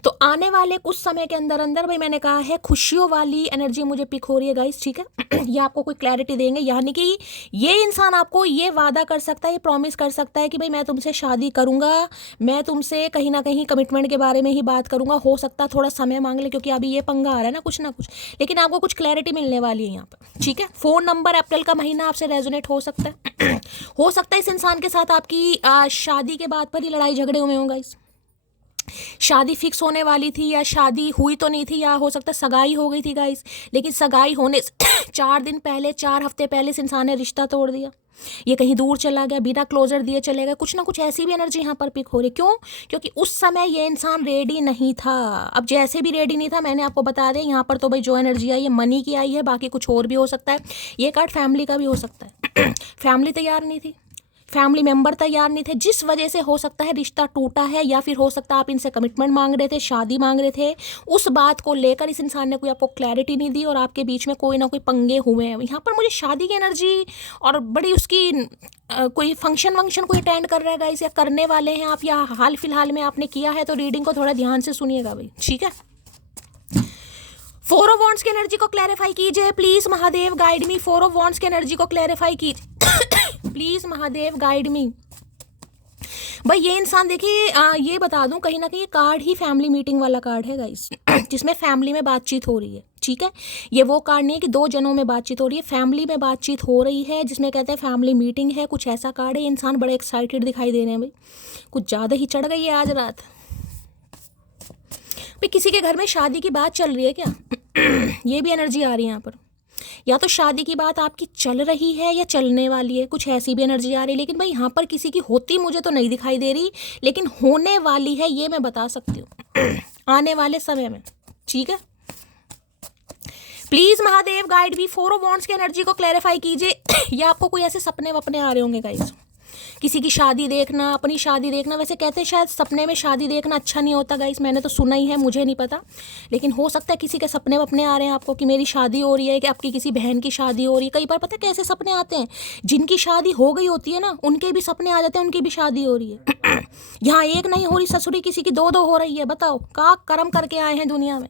तो आने वाले कुछ समय के अंदर अंदर भाई मैंने कहा है खुशियों वाली एनर्जी मुझे पिक हो रही है गाइस, ठीक है। ये आपको कोई क्लैरिटी देंगे, यानी कि ये इंसान आपको ये वादा कर सकता है, ये प्रॉमिस कर सकता है कि भाई मैं तुमसे शादी करूंगा, मैं तुमसे कहीं ना कहीं कमिटमेंट के बारे में ही बात करूंगा। हो सकता है थोड़ा समय मांग ले, क्योंकि अभी ये पंगा आ रहा है ना कुछ, लेकिन आपको कुछ क्लैरिटी मिलने वाली है यहाँ पर, ठीक है। फोन नंबर अप्रैल का महीना आपसे रेजोनेट हो सकता है। हो सकता है इस इंसान के साथ आपकी शादी के बाद पर ही लड़ाई झगड़े हुए होंगे गाइस। शादी फिक्स होने वाली थी या शादी हुई तो नहीं थी, या हो सकता है सगाई हो गई थी गाइस, लेकिन सगाई होने से 4 दिन पहले, 4 हफ्ते पहले इस इंसान ने रिश्ता तोड़ दिया, ये कहीं दूर चला गया, बिना क्लोजर दिए चले गए। कुछ ना कुछ ऐसी भी एनर्जी यहाँ पर पिक हो रही। क्यों? क्योंकि उस समय ये इंसान रेडी नहीं था। अब जैसे भी रेडी नहीं था, मैंने आपको बता दें यहाँ पर तो भाई जो एनर्जी आई है मनी की आई है, बाकी कुछ और भी हो सकता है। ये कार्ड फैमिली का भी हो सकता है। फैमिली तैयार नहीं थी, फैमिली मेंबर तैयार नहीं थे, जिस वजह से हो सकता है रिश्ता टूटा है, या फिर हो सकता है आप इनसे कमिटमेंट मांग रहे थे, शादी मांग रहे थे, उस बात को लेकर इस इंसान ने कोई आपको क्लैरिटी नहीं दी और आपके बीच में कोई ना कोई पंगे हुए हैं। यहाँ पर मुझे शादी की एनर्जी और बड़ी उसकी कोई फंक्शन वंक्शन कोई अटेंड कर रहा है गाइस, या करने वाले हैं आप, या हाल फिलहाल में आपने किया है, तो रीडिंग को थोड़ा ध्यान से सुनिएगा भाई, ठीक है। 4 ऑफ वॉन्ड्स की एनर्जी को क्लैरिफाई कीजिए please Mahadev, guide me. 4 of wands की एनर्जी को क्लैरिफाई कीजिए प्लीज महादेव, गाइड मी। भाई ये इंसान देखिए, ये बता दूं कहीं ना कहीं ये कार्ड ही फैमिली मीटिंग वाला कार्ड है गाइस, जिसमें फैमिली में बातचीत हो रही है, ठीक है। ये वो कार्ड नहीं है कि 2 जनों में बातचीत हो रही है, फैमिली में बातचीत हो रही है, जिसमें कहते हैं फैमिली मीटिंग है, कुछ ऐसा कार्ड है। इंसान बड़े एक्साइटेड दिखाई दे रहे हैं भाई, कुछ ज़्यादा ही चढ़ गई है आज रात। भाई किसी के घर में शादी की बात चल रही है क्या? ये भी एनर्जी आ रही है यहाँ पर, या तो शादी की बात आपकी चल रही है या चलने वाली है, कुछ ऐसी भी एनर्जी आ रही है। लेकिन भाई यहाँ पर किसी की होती मुझे तो नहीं दिखाई दे रही, लेकिन होने वाली है ये मैं बता सकती हूँ आने वाले समय में, ठीक है। प्लीज महादेव गाइड भी। 4 ऑफ वॉन्ड्स की एनर्जी को क्लैरिफाई कीजिए। या आपको कोई ऐसे सपने वपने आ रहे होंगे गाइस, किसी की शादी देखना, अपनी शादी देखना। वैसे कहते हैं शायद सपने में शादी देखना अच्छा नहीं होता गाइस, मैंने तो सुना ही है, मुझे नहीं पता, लेकिन हो सकता है किसी के सपने वपने आ रहे हैं आपको कि मेरी शादी हो रही है, कि आपकी किसी बहन की शादी हो रही है। कई बार पता है कैसे सपने आते हैं, जिनकी शादी हो गई होती है ना, उनके भी सपने आ जाते हैं उनकी भी शादी हो रही है। यहाँ एक नहीं हो रही ससुरी, किसी की 2 हो रही है। बताओ का कर्म करके आए हैं दुनिया में।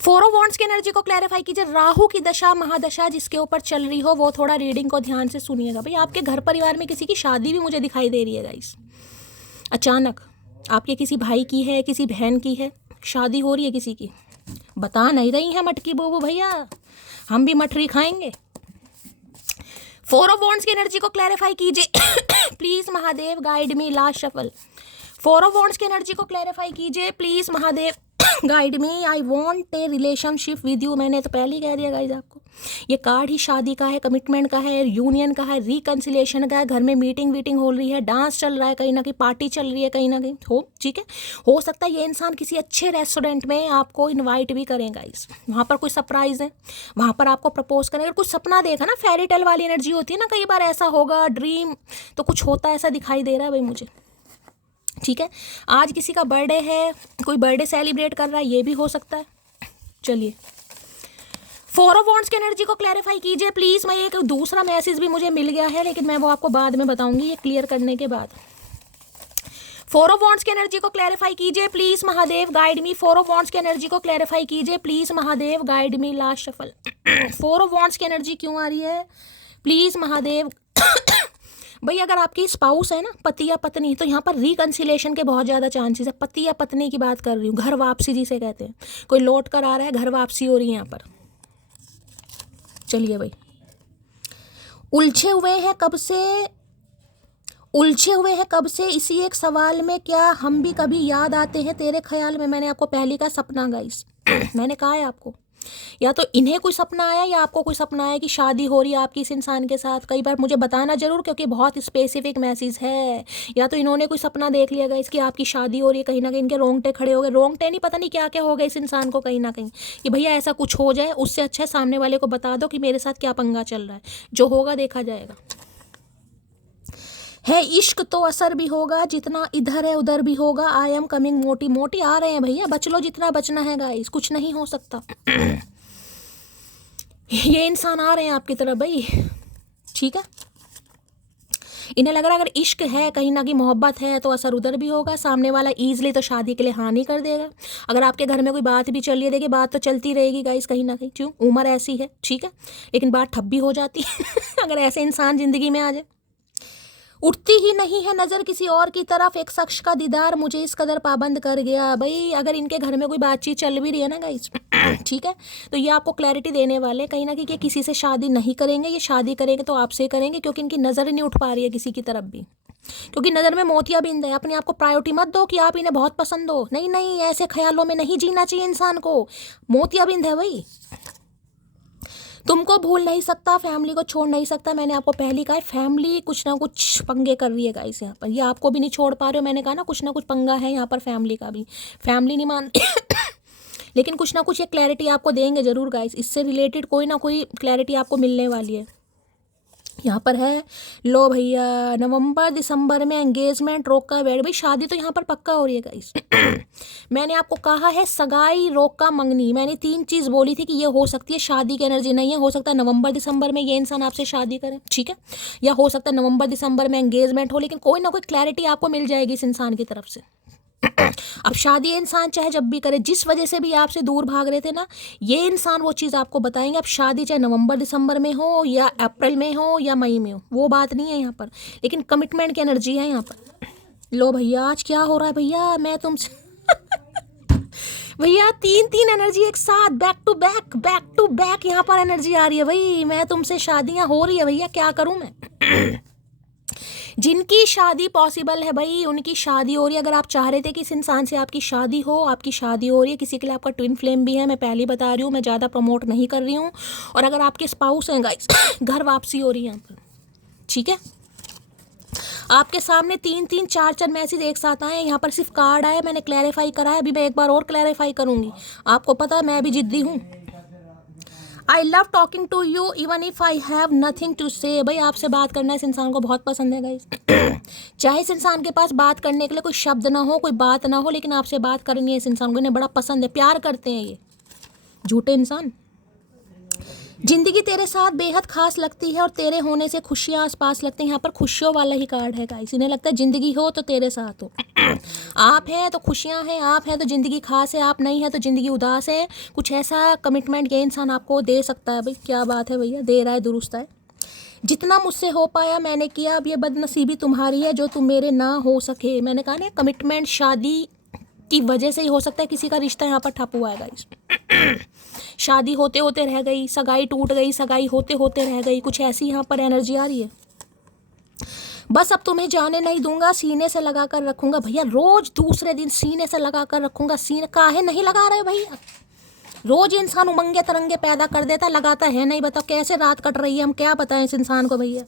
4 ऑफ वॉन्ड्स की एनर्जी को क्लैरिफाई कीजिए। राहु की दशा महादशा जिसके ऊपर चल रही हो, वो थोड़ा रीडिंग को ध्यान से सुनिएगा भाई। आपके घर परिवार में किसी की शादी भी मुझे दिखाई दे रही है गाइस, अचानक आपके किसी भाई की है, किसी बहन की है, शादी हो रही है किसी की। बता नहीं रही है मटकी बोबो भैया, हम भी मठरी खाएंगे। 4 ऑफ वॉन्ड्स की एनर्जी को क्लैरिफाई कीजिए please Mahadev, guide me. Last shuffle. 4 of wands की एनर्जी को क्लैरिफाई कीजिए please Mahadev, guide me. I want A relationship with you. मैंने तो पहले ही कह दिया गाइज आपको, ये कार्ड ही शादी का है, कमिटमेंट का है, यूनियन का है, रिकन्सिलेशन का है। घर में मीटिंग वीटिंग हो रही है, डांस चल रहा है, कहीं ना कहीं पार्टी चल रही है, कहीं ना कहीं हो, ठीक है। हो सकता है ये इंसान किसी अच्छे रेस्टोरेंट में आपको इन्वाइट भी करें गाइज, वहाँ पर कोई सरप्राइज है, वहाँ पर आपको प्रपोज करें। अगर कुछ सपना देखा ना, फेरी टेल वाली एनर्जी होती है ना, कई बार ऐसा होगा, ड्रीम तो कुछ होता है, ऐसा दिखाई दे रहा है भाई मुझे, ठीक है। आज किसी का बर्थडे है, कोई बर्थडे सेलिब्रेट कर रहा है, ये भी हो सकता है। चलिए 4 ऑफ वॉन्ड्स की एनर्जी को क्लैरिफाई कीजिए प्लीज। मैं एक दूसरा मैसेज भी मुझे मिल गया है, लेकिन मैं वो आपको बाद में बताऊंगी, ये क्लियर करने के बाद। 4 ऑफ वॉन्ड्स की एनर्जी को क्लैरिफाई कीजिए please Mahadev, guide me. 4 of wands की एनर्जी को क्लैरिफाई कीजिए please Mahadev, guide me. Last shuffle. 4 of wands की एनर्जी क्यों आ रही है प्लीज महादेव? भाई अगर आपकी स्पाउस है ना, पति या पत्नी, तो यहाँ पर रिकन्सिलेशन के बहुत ज़्यादा चांसेस है। पति या पत्नी की बात कर रही हूँ, घर वापसी जिसे कहते हैं, कोई लौट कर आ रहा है, घर वापसी हो रही है यहाँ पर। चलिए भाई, उलझे हुए हैं कब से इसी एक सवाल में, क्या हम भी कभी याद आते हैं तेरे ख्याल में? मैंने आपको पहले का सपना गाइस मैंने कहा है आपको, या तो इन्हें कोई सपना आया या आपको कोई सपना आया कि शादी हो रही है आपकी इस इंसान के साथ। कई बार मुझे बताना जरूर, क्योंकि बहुत स्पेसिफिक मैसेज है। या तो इन्होंने कोई सपना देख लिया गाइस कि आपकी शादी हो रही है, कहीं ना कहीं इनके रोंगटे खड़े हो गए, रोंगटे नहीं, पता नहीं क्या क्या हो गया इस इंसान को, कहीं ना कहीं कि भैया ऐसा कुछ हो जाए, उससे अच्छा है सामने वाले को बता दो कि मेरे साथ क्या पंगा चल रहा है, जो होगा देखा जाएगा। है इश्क तो असर भी होगा, जितना इधर है उधर भी होगा। आई एम कमिंग, मोटी मोटी आ रहे हैं भैया, बच लो जितना बचना है गाइस, कुछ नहीं हो सकता। ये इंसान आ रहे हैं आपकी तरफ भाई, ठीक है। इन्हें लग रहा है अगर इश्क है, कहीं ना कहीं मोहब्बत है, तो असर उधर भी होगा। सामने वाला ईजिली तो शादी के लिए हाँ नहीं कर देगा। अगर आपके घर में कोई बात भी चल रही है, देखिए बात तो चलती रहेगी गाइस कहीं ना कहीं, क्यों, उम्र ऐसी है, ठीक है, लेकिन बात ठप भी हो जाती है अगर ऐसे इंसान जिंदगी में आ जाए। उठती ही नहीं है नज़र किसी और की तरफ, एक शख्स का दीदार मुझे इस कदर पाबंद कर गया। भाई अगर इनके घर में कोई बातचीत चल भी रही है ना गाइस, ठीक है, तो ये आपको क्लैरिटी देने वाले कहीं ना कहीं कि किसी से शादी नहीं करेंगे, ये शादी करेंगे तो आपसे करेंगे, क्योंकि इनकी नज़र नहीं उठ पा रही है किसी की तरफ भी, क्योंकि नज़र में मोतियाबिंद है। अपने आप को प्रायोरिटी मत दो कि आप इन्हें बहुत पसंद हो, नहीं नहीं, ऐसे ख्यालों में नहीं जीना चाहिए इंसान को। मोतियाबिंद है भाई, तुमको भूल नहीं सकता, फैमिली को छोड़ नहीं सकता। मैंने आपको पहले कहा है, फैमिली कुछ ना कुछ पंगे कर रही है गाइस यहाँ पर, ये आपको भी नहीं छोड़ पा रहे हो। मैंने कहा ना कुछ ना कुछ पंगा है यहाँ पर फैमिली का भी, फैमिली नहीं मान लेकिन कुछ ना कुछ ये क्लैरिटी आपको देंगे ज़रूर गाइस, इससे रिलेटेड कोई ना कोई क्लैरिटी आपको मिलने वाली है। यहाँ पर है, लो भैया, नवंबर दिसंबर में एंगेजमेंट रोक का वेट, भाई शादी तो यहाँ पर पक्का हो रही है गाइस। मैंने आपको कहा है सगाई, रोक का मंगनी, मैंने 3 चीज़ बोली थी कि ये हो सकती है शादी की एनर्जी नहीं है। हो सकता है नवंबर दिसंबर में ये इंसान आपसे शादी करे, ठीक है, या हो सकता है नवंबर दिसंबर में एंगेजमेंट हो, लेकिन कोई ना कोई क्लैरिटी आपको मिल जाएगी इस इंसान की तरफ से। अब शादी इंसान चाहे जब भी करे, जिस वजह से भी आपसे दूर भाग रहे थे ना, ये इंसान वो चीज़ आपको बताएंगे। अब शादी चाहे नवंबर दिसंबर में हो या अप्रैल में हो या मई में हो, वो बात नहीं है यहाँ पर, लेकिन कमिटमेंट की एनर्जी है यहाँ पर। लो भैया, आज क्या हो रहा है भैया, मैं तुमसे भैया 3 एनर्जी एक साथ, बैक टू बैक यहाँ पर एनर्जी आ रही है भाई। मैं तुमसे शादियाँ हो रही है भैया, क्या करूँ मैं जिनकी शादी पॉसिबल है भाई, उनकी शादी हो रही है। अगर आप चाह रहे थे कि इस इंसान से आपकी शादी हो, आपकी शादी हो रही है। किसी के लिए आपका ट्विन फ्लेम भी है, मैं पहले बता रही हूँ, मैं ज़्यादा प्रमोट नहीं कर रही हूँ। और अगर आपके स्पाउस हैं गाइस घर वापसी हो रही है यहाँ पर, ठीक है। आपके सामने 3 4 मैसेज एक साथ आए, यहाँ पर सिर्फ कार्ड आए, मैंने क्लैरिफाई करा है, अभी मैं एक बार और क्लैरिफाई करूँगी। आपको पता है मैं भी जिद्दी हूँ। I love talking to you even if I have nothing to say, भाई आपसे बात करना इस इंसान को बहुत पसंद है गाइस। चाहे इस इंसान के पास बात करने के लिए कोई शब्द ना हो, कोई बात ना हो, लेकिन आपसे बात करनी है इस इंसान को, इन्हें बड़ा पसंद है, प्यार करते हैं ये झूठे इंसान। जिंदगी तेरे साथ बेहद खास लगती है और तेरे होने से खुशियाँ आसपास लगती हैं। यहाँ पर खुशियों वाला ही कार्ड है गाइस, इन्हें लगता है जिंदगी हो तो तेरे साथ हो। आप हैं तो खुशियाँ हैं, आप हैं तो ज़िंदगी खास है, आप नहीं है तो ज़िंदगी उदास है। कुछ ऐसा कमिटमेंट ये इंसान आपको दे सकता है। भाई क्या बात है भैया, दे रहा है, दुरुस्त है। जितना मुझसे हो पाया मैंने किया, अब ये बदनसीबी तुम्हारी है जो तुम मेरे ना हो सके। मैंने कहा ना, कमिटमेंट शादी की वजह से ही हो सकता है किसी का रिश्ता यहाँ पर ठप हुआ है गाइस। शादी होते होते रह गई, सगाई टूट गई, सगाई होते होते रह गई, कुछ ऐसी यहाँ पर एनर्जी आ रही है। बस अब तुम्हें जाने नहीं दूंगा, सीने से लगा कर रखूंगा। भैया रोज दूसरे दिन सीने से लगा कर रखूंगा, सीने काहे नहीं लगा रहे भैया? रोज इंसान उमंगे तरंगे पैदा कर देता, लगाता है नहीं। बताओ कैसे रात कट रही है, हम क्या बताएं इस इंसान को भैया।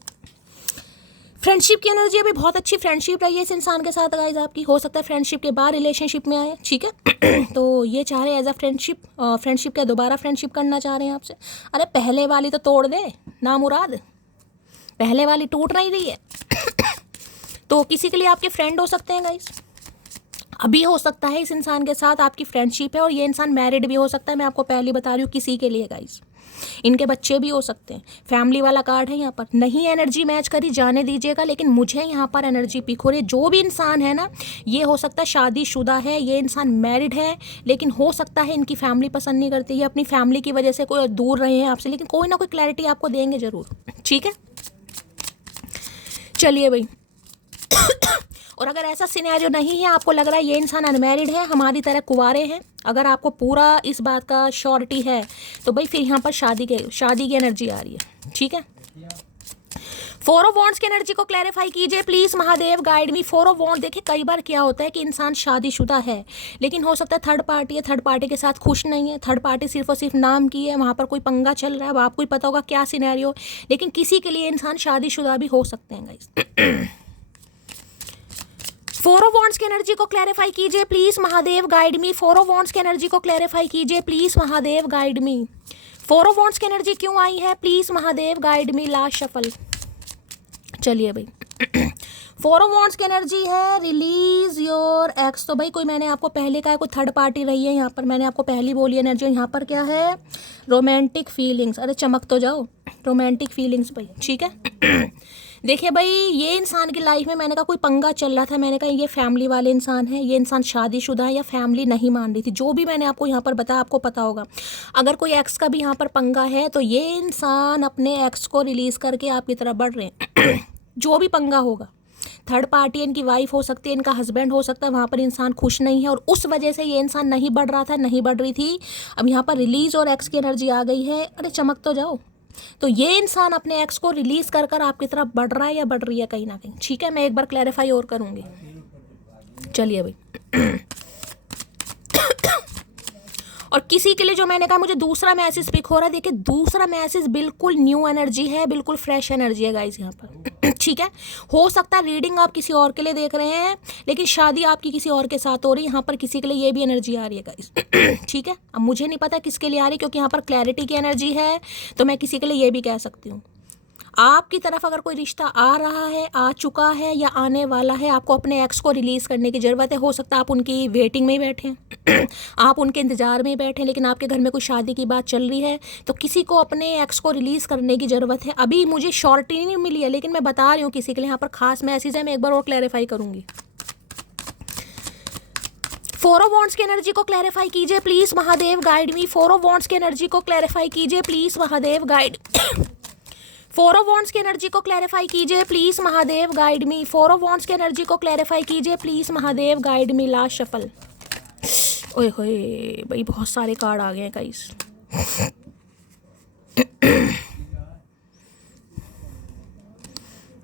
फ्रेंडशिप की एनर्जी अभी बहुत अच्छी फ्रेंडशिप रही है इस इंसान के साथ गाइस आपकी। हो सकता है फ्रेंडशिप के बाद रिलेशनशिप में आए, ठीक है। तो ये चाह रहे हैं एज अ फ्रेंडशिप क्या दोबारा फ्रेंडशिप करना चाह रहे हैं आपसे। अरे पहले वाली तो तोड़ दे ना मुराद, पहले वाली टूट नहीं रही है। तो किसी के लिए आपके फ्रेंड हो सकते हैं गाइस, अभी हो सकता है इस इंसान के साथ आपकी फ्रेंडशिप है, और ये इंसान मैरिड भी हो सकता है। मैं आपको पहले बता रही हूँ किसी के लिए गाइस, इनके बच्चे भी हो सकते हैं। फैमिली वाला कार्ड है यहाँ पर। नहीं एनर्जी मैच करी जाने दीजिएगा, लेकिन मुझे यहाँ पर एनर्जी पिक हो रही है। जो भी इंसान है ना, ये हो सकता है शादीशुदा है, ये इंसान मैरिड है, लेकिन हो सकता है इनकी फैमिली पसंद नहीं करती, ये अपनी फैमिली की वजह से कोई दूर रहे हैं आपसे, लेकिन कोई ना कोई क्लैरिटी आपको देंगे ज़रूर, ठीक है। चलिए भाई और अगर ऐसा सिनेरियो नहीं है, आपको लग रहा है ये इंसान अनमैरिड है, हमारी तरह कुंवारे हैं, अगर आपको पूरा इस बात का श्योरिटी है, तो भाई फिर यहाँ पर शादी की एनर्जी आ रही है, ठीक है। 4 ऑफ वॉन्ड्स की एनर्जी को क्लैरिफाई कीजिए please Mahadev, guide me. 4 of wand, देखिए कई बार क्या होता है कि इंसान शादीशुदा है, लेकिन हो सकता है थर्ड पार्टी है, थर्ड पार्टी के साथ खुश नहीं है, थर्ड पार्टी सिर्फ और सिर्फ नाम की है, वहाँ पर कोई पंगा चल रहा है, अब आपको ही पता होगा क्या सिनेरियो, लेकिन किसी के लिए इंसान शादीशुदा भी हो सकते हैं गाइस। 4 ऑफ वॉन्ड्स की एनर्जी को क्लैरिफाई कीजिए please Mahadev, guide me. 4 of wands की एनर्जी को क्लैरिफाई कीजिए please Mahadev, guide me. 4 of wands की एनर्जी क्यों आई है, please Mahadev guide me. Last shuffle, चलिए भाई फोर ऑफ वॉन्ड्स की एनर्जी है रिलीज योर एक्स। तो भाई कोई मैंने आपको पहले कहा कोई थर्ड पार्टी रही है यहाँ पर, मैंने आपको पहली बोली एनर्जी। यहाँ पर क्या है, रोमांटिक फीलिंग्स। अरे चमक तो जाओ, रोमांटिक फीलिंग्स भाई, ठीक है। देखिए भाई ये इंसान की लाइफ में मैंने कहा कोई पंगा चल रहा था, मैंने कहा ये फैमिली वाले इंसान है, ये इंसान शादीशुदा है या फैमिली नहीं मान रही थी, जो भी मैंने आपको यहाँ पर बताया आपको पता होगा। अगर कोई एक्स का भी यहाँ पर पंगा है तो ये इंसान अपने एक्स को रिलीज करके आपकी तरफ बढ़ रहे हैं। जो भी पंगा होगा, थर्ड पार्टी इनकी वाइफ हो सकती है, इनका हस्बैंड हो सकता है, वहाँ पर इंसान खुश नहीं है और उस वजह से ये इंसान नहीं बढ़ रहा था, नहीं बढ़ रही थी। अब यहाँ पर रिलीज और एक्स की एनर्जी आ गई है। अरे चमक तो जाओ। तो ये इंसान अपने एक्स को रिलीज कर कर आपकी तरफ बढ़ रहा है या बढ़ रही है कहीं ना कहीं, ठीक है। मैं एक बार क्लैरिफाई और करूँगी, चलिए भाई। और किसी के लिए जो मैंने कहा मुझे दूसरा मैसेज पिक हो रहा है, देखिए दूसरा मैसेज बिल्कुल न्यू एनर्जी है, बिल्कुल फ्रेश एनर्जी है गाइस यहाँ पर, ठीक है। हो सकता है रीडिंग आप किसी और के लिए देख रहे हैं लेकिन शादी आपकी किसी और के साथ हो रही है। यहाँ पर किसी के लिए ये भी एनर्जी आ रही है गाइस, ठीक है। अब मुझे नहीं पता किसके लिए आ रही है क्योंकि यहाँ पर क्लैरिटी की एनर्जी है, तो मैं किसी के लिए ये भी कह सकती हूँ। आपकी तरफ अगर कोई रिश्ता आ रहा है, आ चुका है या आने वाला है, आपको अपने एक्स को रिलीज़ करने की ज़रूरत है। हो सकता है आप उनकी वेटिंग में ही बैठे हैं, आप उनके इंतज़ार में ही बैठे हैं, लेकिन आपके घर में कोई शादी की बात चल रही है, तो किसी को अपने एक्स को रिलीज़ करने की ज़रूरत है। अभी मुझे श्योरिटी नहीं मिली है लेकिन मैं बता रही हूँ किसी के लिए यहाँ पर खास मैसेज है, मैं एक बार और क्लैरिफाई करूँगी। फोर ऑफ वॉन्ड्स की एनर्जी को क्लैरिफाई कीजिए please Mahadev guide me. Four of wands की एनर्जी को क्लैरिफाई कीजिए please Mahadev guide. Four of wands की एनर्जी को क्लैरिफाई कीजिए please Mahadev guide me. Four of wands की एनर्जी को क्लैरिफाई कीजिए please Mahadev guide me. Last shuffle. ओए होए भाई बहुत सारे कार्ड आ गए हैं गाइस।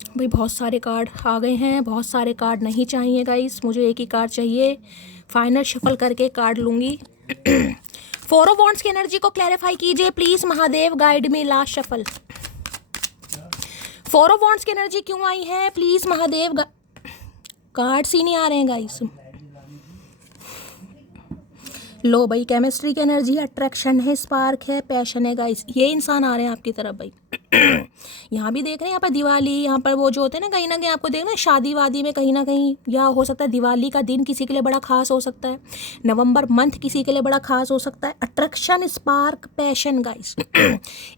भाई बहुत सारे कार्ड आ गए हैं, बहुत सारे कार्ड नहीं चाहिए गाइस, मुझे एक ही कार्ड चाहिए। फाइनल शफल करके कार्ड लूंगी। फोर ऑफ वॉन्ड्स की एनर्जी को क्लैरिफाई कीजिए please Mahadev guide me. Last shuffle. Four of wands की एनर्जी क्यों आई है प्लीज महादेव। कार्ड्स ही नहीं आ रहे हैं गाइस। लो भाई केमिस्ट्री की एनर्जी है, अट्रैक्शन है, स्पार्क है, पैशन है गाइस। ये इंसान आ रहे हैं आपकी तरफ भाई। यहाँ भी देख रहे हैं, यहाँ पर दिवाली, यहाँ पर वो जो होते हैं ना कहीं आपको देखना शादी वादी में कहीं ना कहीं, या हो सकता है दिवाली का दिन किसी के लिए बड़ा खास हो सकता है, नवंबर मंथ किसी के लिए बड़ा खास हो सकता है। Attraction, spark, passion guys.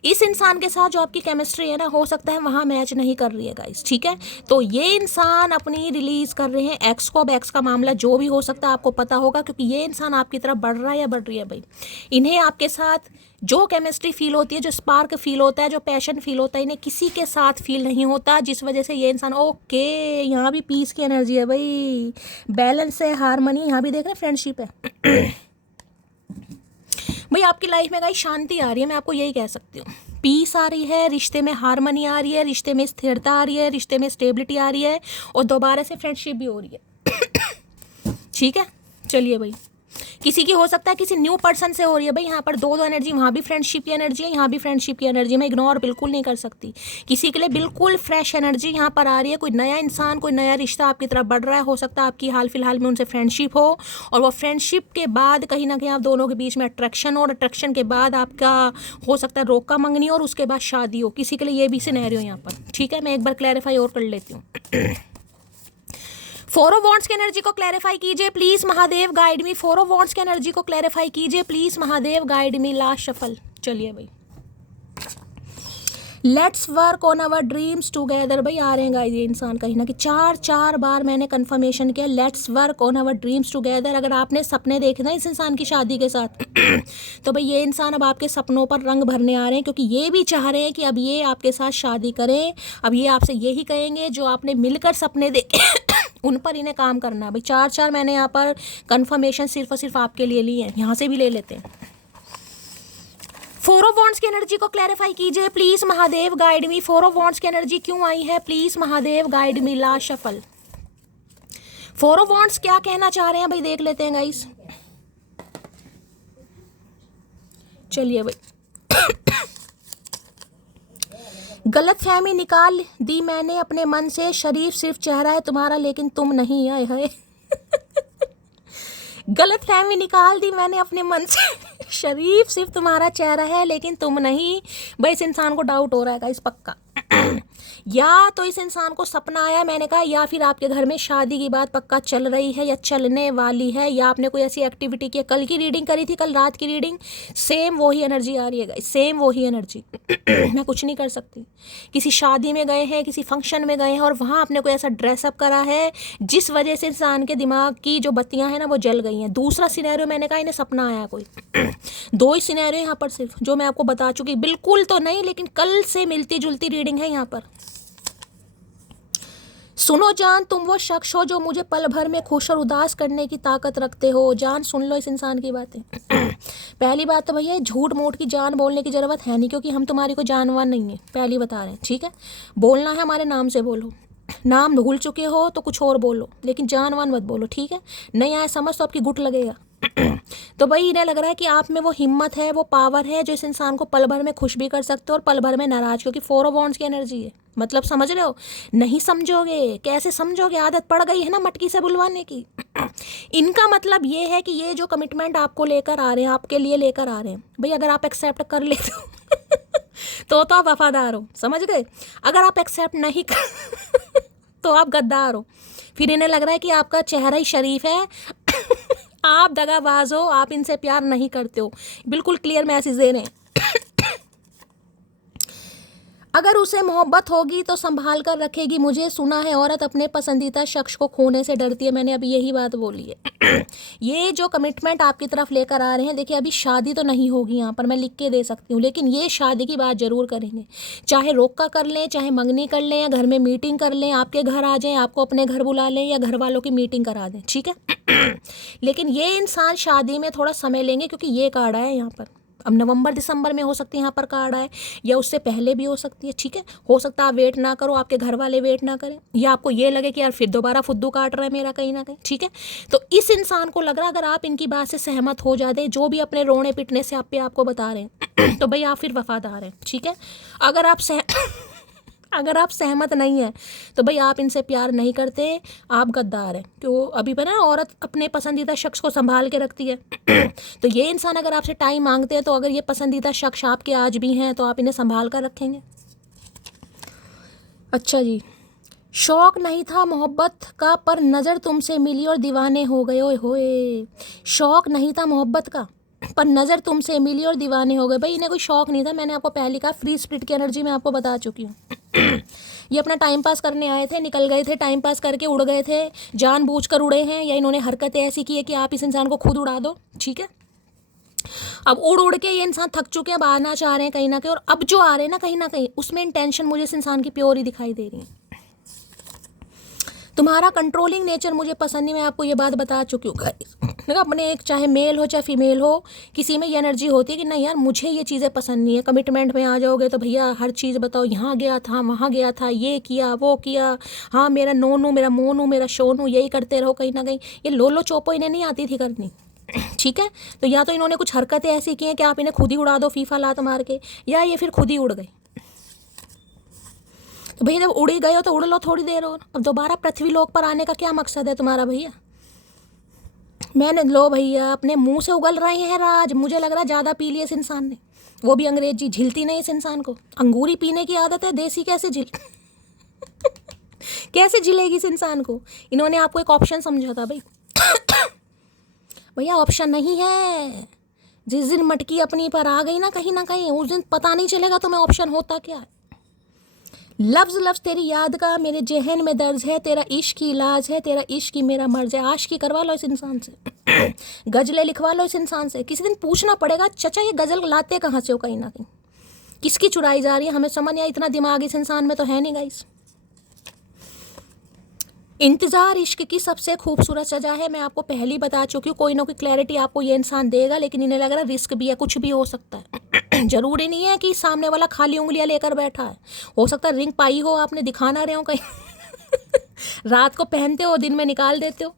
इस इंसान के साथ जो आपकी केमिस्ट्री है ना, हो सकता है वहाँ मैच नहीं कर रही है गाइस, ठीक है। तो ये इंसान अपनी रिलीज कर रहे हैं एक्स को। अब एक्स का मामला जो भी हो सकता है आपको पता होगा क्योंकि ये इंसान आपकी तरफ बढ़ रहा है या बढ़ रही है भाई। इन्हें आपके साथ जो केमिस्ट्री फील होती है, जो स्पार्क फील होता है, जो पैशन फील होता है, इन्हें किसी के साथ फील नहीं होता, जिस वजह से ये इंसान ओके। यहाँ भी पीस की एनर्जी है भाई, बैलेंस है, हारमोनी। यहाँ भी देख रहे हैं फ्रेंडशिप है। भाई आपकी लाइफ में गाइस शांति आ रही है, मैं आपको यही कह सकती हूँ। पीस आ रही है, रिश्ते में हारमोनी आ रही है, रिश्ते में स्थिरता आ रही है, रिश्ते में स्टेबिलिटी आ रही है और दोबारा से फ्रेंडशिप भी हो रही है, ठीक है। चलिए भाई, किसी की हो सकता है किसी न्यू पर्सन से हो रही है भाई। यहाँ पर दो एनर्जी, वहाँ भी फ्रेंडशिप की एनर्जी है, यहाँ भी फ्रेंडशिप की एनर्जी, मैं इग्नोर बिल्कुल नहीं कर सकती। किसी के लिए बिल्कुल फ्रेश एनर्जी यहाँ पर आ रही है, कोई नया इंसान, कोई नया रिश्ता आपकी तरफ बढ़ रहा है। हो सकता है आपकी हाल फिलहाल में उनसे फ्रेंडशिप हो और वो फ्रेंडशिप के बाद कहीं ना कहीं आप दोनों के बीच में अट्रैक्शन हो और अट्रैक्शन के बाद आपका हो सकता है रोका मंगनी और उसके बाद शादी हो। किसी के लिए ये भी सिनेरियो यहाँ पर, ठीक है। मैं एक बार क्लैरिफाई और कर लेती हूँ। फोर ऑफ वॉन्ड्स की एनर्जी को क्लैरिफाई कीजिए please Mahadev guide me. Four of wands की एनर्जी को क्लैरिफाई कीजिए please Mahadev guide me. Last shuffle. चलिए भाई, let's work on our dreams together. भाई आ रहे हैं गाइस ये इंसान कहीं ना कहीं, चार बार मैंने कंफर्मेशन किया let's work on our dreams together. अगर आपने सपने देखे ना इस इंसान की शादी के साथ तो भाई ये इंसान अब आपके सपनों पर रंग भरने आ रहे हैं, क्योंकि ये भी चाह रहे हैं कि अब ये आपके साथ शादी करें। अब ये आपसे यही कहेंगे जो आपने मिलकर सपने देखे उन पर इन्हें काम करना है भाई। चार मैंने यहाँ पर कंफर्मेशन सिर्फ और सिर्फ आपके लिए ली है, यहाँ से भी ले लेते हैं। फोर ऑफ वॉन्ड्स की एनर्जी को क्लैरिफाई कीजिए please Mahadev guide me. Four of wands की एनर्जी क्यों आई है please Mahadev guide me. Last shuffle. Four of wands क्या कहना चाह रहे हैं भाई, देख लेते हैं गाइस। चलिए भाई, गलत फहमी निकाल दी मैंने अपने मन से, शरीफ सिर्फ चेहरा है तुम्हारा लेकिन तुम नहीं। आए है गलत फहमी निकाल दी मैंने अपने मन से, शरीफ सिर्फ तुम्हारा चेहरा है लेकिन तुम नहीं। भाई इस इंसान को डाउट हो रहा है गाइस पक्का। या तो इस इंसान को सपना आया, मैंने कहा, या फिर आपके घर में शादी की बात पक्का चल रही है या चलने वाली है, या आपने कोई ऐसी एक्टिविटी की। कल की रीडिंग करी थी, कल रात की रीडिंग, सेम वही एनर्जी आ रही है गाइस, सेम वही एनर्जी। मैं कुछ नहीं कर सकती। किसी शादी में गए हैं, किसी फंक्शन में गए हैं और वहाँ आपने कोई ऐसा ड्रेसअप करा है जिस वजह से इंसान के दिमाग की जो बत्तियाँ हैं ना वो जल गई हैं। दूसरा सिनेरियो मैंने कहा इन्हें सपना आया कोई। दो ही सिनेरियो यहाँ पर सिर्फ जो मैं आपको बता चुकी, बिल्कुल तो नहीं लेकिन कल से मिलती जुलती रीडिंग है यहाँ पर। सुनो जान, तुम वो शख्स हो जो मुझे पल भर में खुश और उदास करने की ताकत रखते हो। जान सुन लो इस इंसान की बातें। पहली बात तो भैया झूठ मूठ की जान बोलने की ज़रूरत है नहीं, क्योंकि हम तुम्हारी कोई जानवर नहीं है, पहली बता रहे हैं, ठीक है। बोलना है हमारे नाम से बोलो, नाम भूल चुके हो तो कुछ और बोलो, लेकिन जानवान मत बोलो, ठीक है। नहीं आए समझ तो आपकी गुट लगेगा। तो भाई इन्हें लग रहा है कि आप में वो हिम्मत है, वो पावर है जो इस इंसान को पल भर में खुश भी कर सकते हो और पल भर में नाराज, क्योंकि 4 ऑफ वॉन्ड्स की एनर्जी है। मतलब समझ रहे हो? नहीं समझोगे, कैसे समझोगे? आदत पड़ गई है ना मटकी से बुलवाने की। इनका मतलब ये है कि ये जो कमिटमेंट आपको लेकर आ रहे हैं, आपके लिए लेकर आ रहे हैं, भाई अगर आप एक्सेप्ट कर लेते हो तो आप वफादार हो, समझ गए। अगर आप एक्सेप्ट नहीं कर तो आप गद्दार हो। फिर इन्हें लग रहा है कि आपका चेहरा ही शरीफ है आप दगाबाज हो, आप इनसे प्यार नहीं करते हो। बिल्कुल क्लियर मैसेज दे रहे हैं। अगर उसे मोहब्बत होगी तो संभाल कर रखेगी। मुझे सुना है औरत अपने पसंदीदा शख्स को खोने से डरती है, मैंने अभी यही बात बोली है। ये जो कमिटमेंट आपकी तरफ लेकर आ रहे हैं, देखिए अभी शादी तो नहीं होगी यहाँ पर, मैं लिख के दे सकती हूँ, लेकिन ये शादी की बात ज़रूर करेंगे। चाहे रोका कर लें, चाहे मंगनी कर लें, या घर में मीटिंग कर लें, आपके घर आ जाएँ, आपको अपने घर बुला लें, या घर वालों की मीटिंग करा दें, ठीक है। लेकिन ये इंसान शादी में थोड़ा समय लेंगे, क्योंकि ये कार्ड आया है यहाँ पर। अब नवंबर दिसंबर में हो सकती है यहाँ पर कार्ड आए, या उससे पहले भी हो सकती है, ठीक है। हो सकता है आप वेट ना करो, आपके घर वाले वेट ना करें, या आपको ये लगे कि यार फिर दोबारा फुद्दू काट रहा है मेरा कहीं ना कहीं, ठीक है। तो इस इंसान को लग रहा है अगर आप इनकी बात से सहमत हो जाते, जो भी अपने रोने पिटने से आपको बता रहे हैं तो भाई आप फिर वफादार हैं, ठीक है। अगर आप अगर आप सहमत नहीं हैं तो भाई आप इनसे प्यार नहीं करते, आप गद्दार हैं। क्यों? अभी पर ना औरत अपने पसंदीदा शख्स को संभाल के रखती है। तो ये इंसान अगर आपसे टाइम मांगते हैं, तो अगर ये पसंदीदा शख्स आपके आज भी हैं तो आप इन्हें संभाल कर रखेंगे। अच्छा जी, शौक नहीं था मोहब्बत का पर नज़र तुमसे मिली और दीवाने हो गए। ओए होए, शौक नहीं था मोहब्बत का पर नज़र तुमसे मिली और दीवाने हो गए। भाई इन्हें कोई शौक नहीं था, मैंने आपको पहले कहा, फ्री स्पिरिट की एनर्जी मैं आपको बता चुकी हूँ। ये अपना टाइम पास करने आए थे, निकल गए थे, टाइम पास करके उड़ गए थे, जानबूझकर उड़े हैं, या इन्होंने हरकतें ऐसी की है कि आप इस इंसान को खुद उड़ा दो, ठीक है। अब उड़ उड़ के ये इंसान थक चुके हैं, अब आना चाह रहे हैं कहीं ना कहीं, और अब जो आ रहे हैं ना कहीं उसमें इंटेंशन मुझे इस इंसान की प्योर ही दिखाई दे रही है। तुम्हारा कंट्रोलिंग नेचर मुझे पसंद नहीं, मैं आपको ये बात बता चुकी हूँ गाइस। अपने एक चाहे मेल हो चाहे फीमेल हो, किसी में ये एनर्जी होती है कि नहीं यार मुझे ये चीज़ें पसंद नहीं है। कमिटमेंट में आ जाओगे तो भैया हर चीज़ बताओ, यहाँ गया था, वहाँ गया था, ये किया वो किया, हाँ मेरा नोनू, मेरा मोनू, मेरा शोनू, यही करते रहो कहीं ना कहीं। ये लोलो चोपो इन्हें नहीं आती थी करनी, ठीक है। तो या तो इन्होंने कुछ हरकतें ऐसी की हैं कि आप इन्हें खुद ही उड़ा दो फीफा लात मार के, या ये फिर खुद ही उड़ गए। तो भैया जब उड़ ही गए हो तो उड़ लो थोड़ी देर और, अब दोबारा पृथ्वी लोक पर आने का क्या मकसद है तुम्हारा भैया? मैंने लो भैया अपने मुंह से उगल रहे हैं राज, मुझे लग रहा है ज़्यादा पी लिया इस इंसान ने, वो भी अंग्रेजी, झिलती नहीं इस इंसान को। अंगूरी पीने की आदत है, देसी कैसे झिल कैसे झिलेगी इस इंसान को? इन्होंने आपको एक ऑप्शन समझा था भाई। भैया ऑप्शन नहीं है, जिस दिन मटकी अपनी पर आ गई ना कहीं उस दिन पता नहीं चलेगा तुम्हें ऑप्शन होता क्या है। लफ्ज़ लफ्ज़ तेरी याद का मेरे जहन में दर्ज है, तेरा इश्क की इलाज है, तेरा इश्क ही मेरा मर्ज है। आशिकी करवा लो इस इंसान से, गज़लें लिखवा लो इस इंसान से। किसी दिन पूछना पड़ेगा चचा ये गज़ल लाते कहाँ से हो, कहीं ना कहीं किसकी चुराई जा रही है, हमें समझ नहीं आया। इतना दिमाग इस इंसान में तो है नहीं गाइस। इंतज़ार इश्क की सबसे खूबसूरत सजा है, मैं आपको पहले ही बता चुकी हूँ। कोई ना कोई क्लैरिटी आपको ये इंसान देगा, लेकिन इन्हें लग रहा है रिस्क भी है, कुछ भी हो सकता है। जरूरी नहीं है कि सामने वाला खाली उंगलियां लेकर बैठा है, हो सकता है रिंग पाई हो आपने, दिखा ना रहे हो कहीं रात को पहनते हो दिन में निकाल देते हो।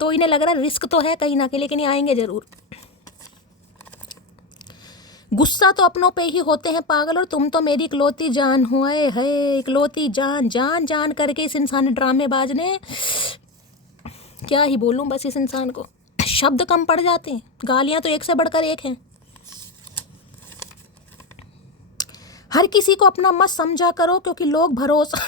तो इन्हें लग रहा है रिस्क तो है कहीं ना कहीं, लेकिन ये आएंगे ज़रूर। गुस्सा तो अपनों पे ही होते हैं पागल, और तुम तो मेरी इकलौती जान हो। है इकलौती जान, जान जान करके इस इंसान ड्रामेबाज ने, क्या ही बोलूं, बस इस इंसान को शब्द कम पड़ जाते हैं, गालियां तो एक से बढ़कर एक हैं। हर किसी को अपना मत समझा करो, क्योंकि लोग भरोसा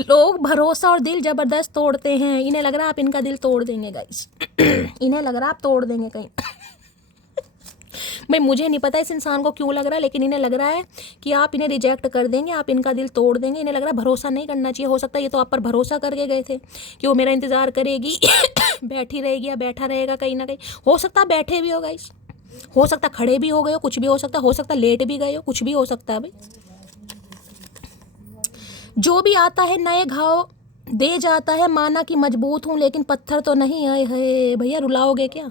लोग भरोसा और दिल जबरदस्त तोड़ते हैं। इन्हें लग रहा है आप इनका दिल तोड़ देंगे गाइस। इन्हें लग रहा है आप तोड़ देंगे कहीं। भाई मुझे नहीं पता इस इंसान को क्यों लग रहा है, लेकिन इन्हें लग रहा है कि आप इन्हें रिजेक्ट कर देंगे, आप इनका दिल तोड़ देंगे। इन्हें लग रहा है भरोसा नहीं करना चाहिए। हो सकता है ये तो आप पर भरोसा करके गए थे कि वो मेरा इंतज़ार करेगी, बैठी रहेगी या बैठा रहेगा कहीं ना कहीं। हो सकता है बैठे भी हो गाइस, हो सकता है खड़े भी हो गए हो, कुछ भी हो सकता है लेट भी गए हो, कुछ भी हो सकता है भाई। जो भी आता है नए घाव दे जाता है, माना कि मजबूत हूँ लेकिन पत्थर तो नहीं आए है। भैया रुलाओगे क्या?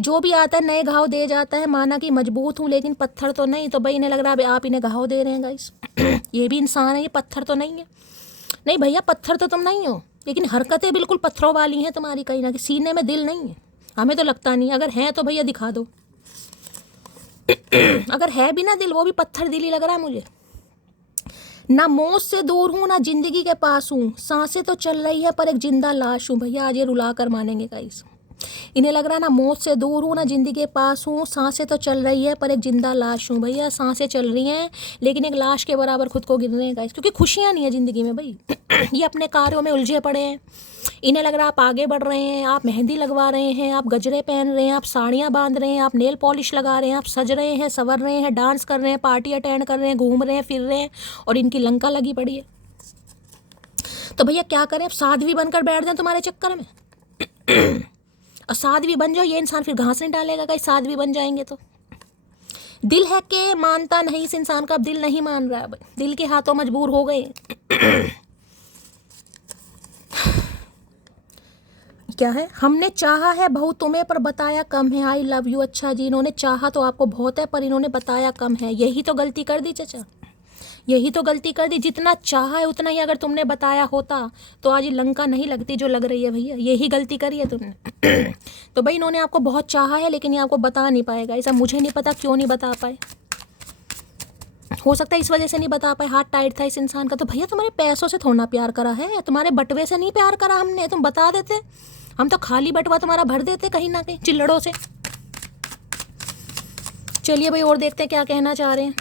जो भी आता है नए घाव दे जाता है, माना कि मजबूत हूँ लेकिन पत्थर तो नहीं। तो भाई इन्हें लग रहा है आप इन्हें घाव दे रहे हैं गाइस। ये भी इंसान है, ये पत्थर तो नहीं है। नहीं भैया पत्थर तो तुम नहीं हो, लेकिन हरकतें बिल्कुल पत्थरों वाली हैं तुम्हारी, कहीं ना कहीं सीने में दिल नहीं है। हमें तो लगता नहीं, अगर है तो भैया दिखा दो। अगर है भी ना दिल, वो भी पत्थर दिल ही लग रहा है मुझे। ना मौत से दूर हूँ ना जिंदगी के पास हूँ, सांसें तो चल रही है पर एक जिंदा लाश हूँ। भैया आज ये रुला कर मानेंगे गाइस। इन्हें लग रहा है ना मौत से दूर हूँ ना जिंदगी के पास हूँ, सांसें तो चल रही है पर एक जिंदा लाश हूँ। भैया सांसें चल रही हैं लेकिन एक लाश के बराबर खुद को गिन रहे हैं गाइस, क्योंकि खुशियाँ नहीं है ज़िंदगी में भाई। ये अपने कार्यों में उलझे पड़े हैं। इन्हें लग रहा है आप आगे बढ़ रहे हैं, आप मेहंदी लगवा रहे हैं, आप गजरे पहन रहे हैं, आप साड़ियाँ बांध रहे हैं, आप नेल पॉलिश लगा रहे हैं, आप सज रहे हैं, संवर रहे हैं, डांस कर रहे हैं, पार्टी अटेंड कर रहे हैं, घूम रहे हैं, फिर रहे हैं, और इनकी लंका लगी पड़ी है। तो भैया क्या करें, अब साध्वी बनकर बैठ जाएं तुम्हारे चक्कर में। और साध्वी बन जाओ, ये इंसान फिर घास नहीं डालेगा कहीं साध्वी बन जाएंगे तो। दिल है कि मानता नहीं इस इंसान का, अब दिल नहीं मान रहा है भाई, दिल के हाथों मजबूर हो गए। क्या है, हमने चाहा है बहुत तुम्हें पर बताया कम है। I love you. अच्छा जी, इन्होंने चाहा तो आपको बहुत है पर इन्होंने बताया कम है। यही तो गलती कर दी चाचा, यही तो गलती कर दी। जितना चाहा है उतना ही अगर तुमने बताया होता तो आज ये लंका नहीं लगती जो लग रही है भैया। यही गलती करी है तुमने। तो भाई इन्होंने आपको बहुत चाहा है लेकिन ये आपको बता नहीं पाएगा। ऐसा मुझे नहीं पता क्यों नहीं बता पाए, हो सकता है इस वजह से नहीं बता पाए, हाथ टाइट था इस इंसान का। तो भैया तुम्हारे पैसों से थोड़ा प्यार करा है, तुम्हारे बटवे से नहीं प्यार करा हमने। तुम बता देते, हम तो खाली बटवा तुम्हारा भर देते कहीं ना कहीं चिल्लड़ों से। चलिए भाई और देखते हैं क्या कहना चाह रहे हैं।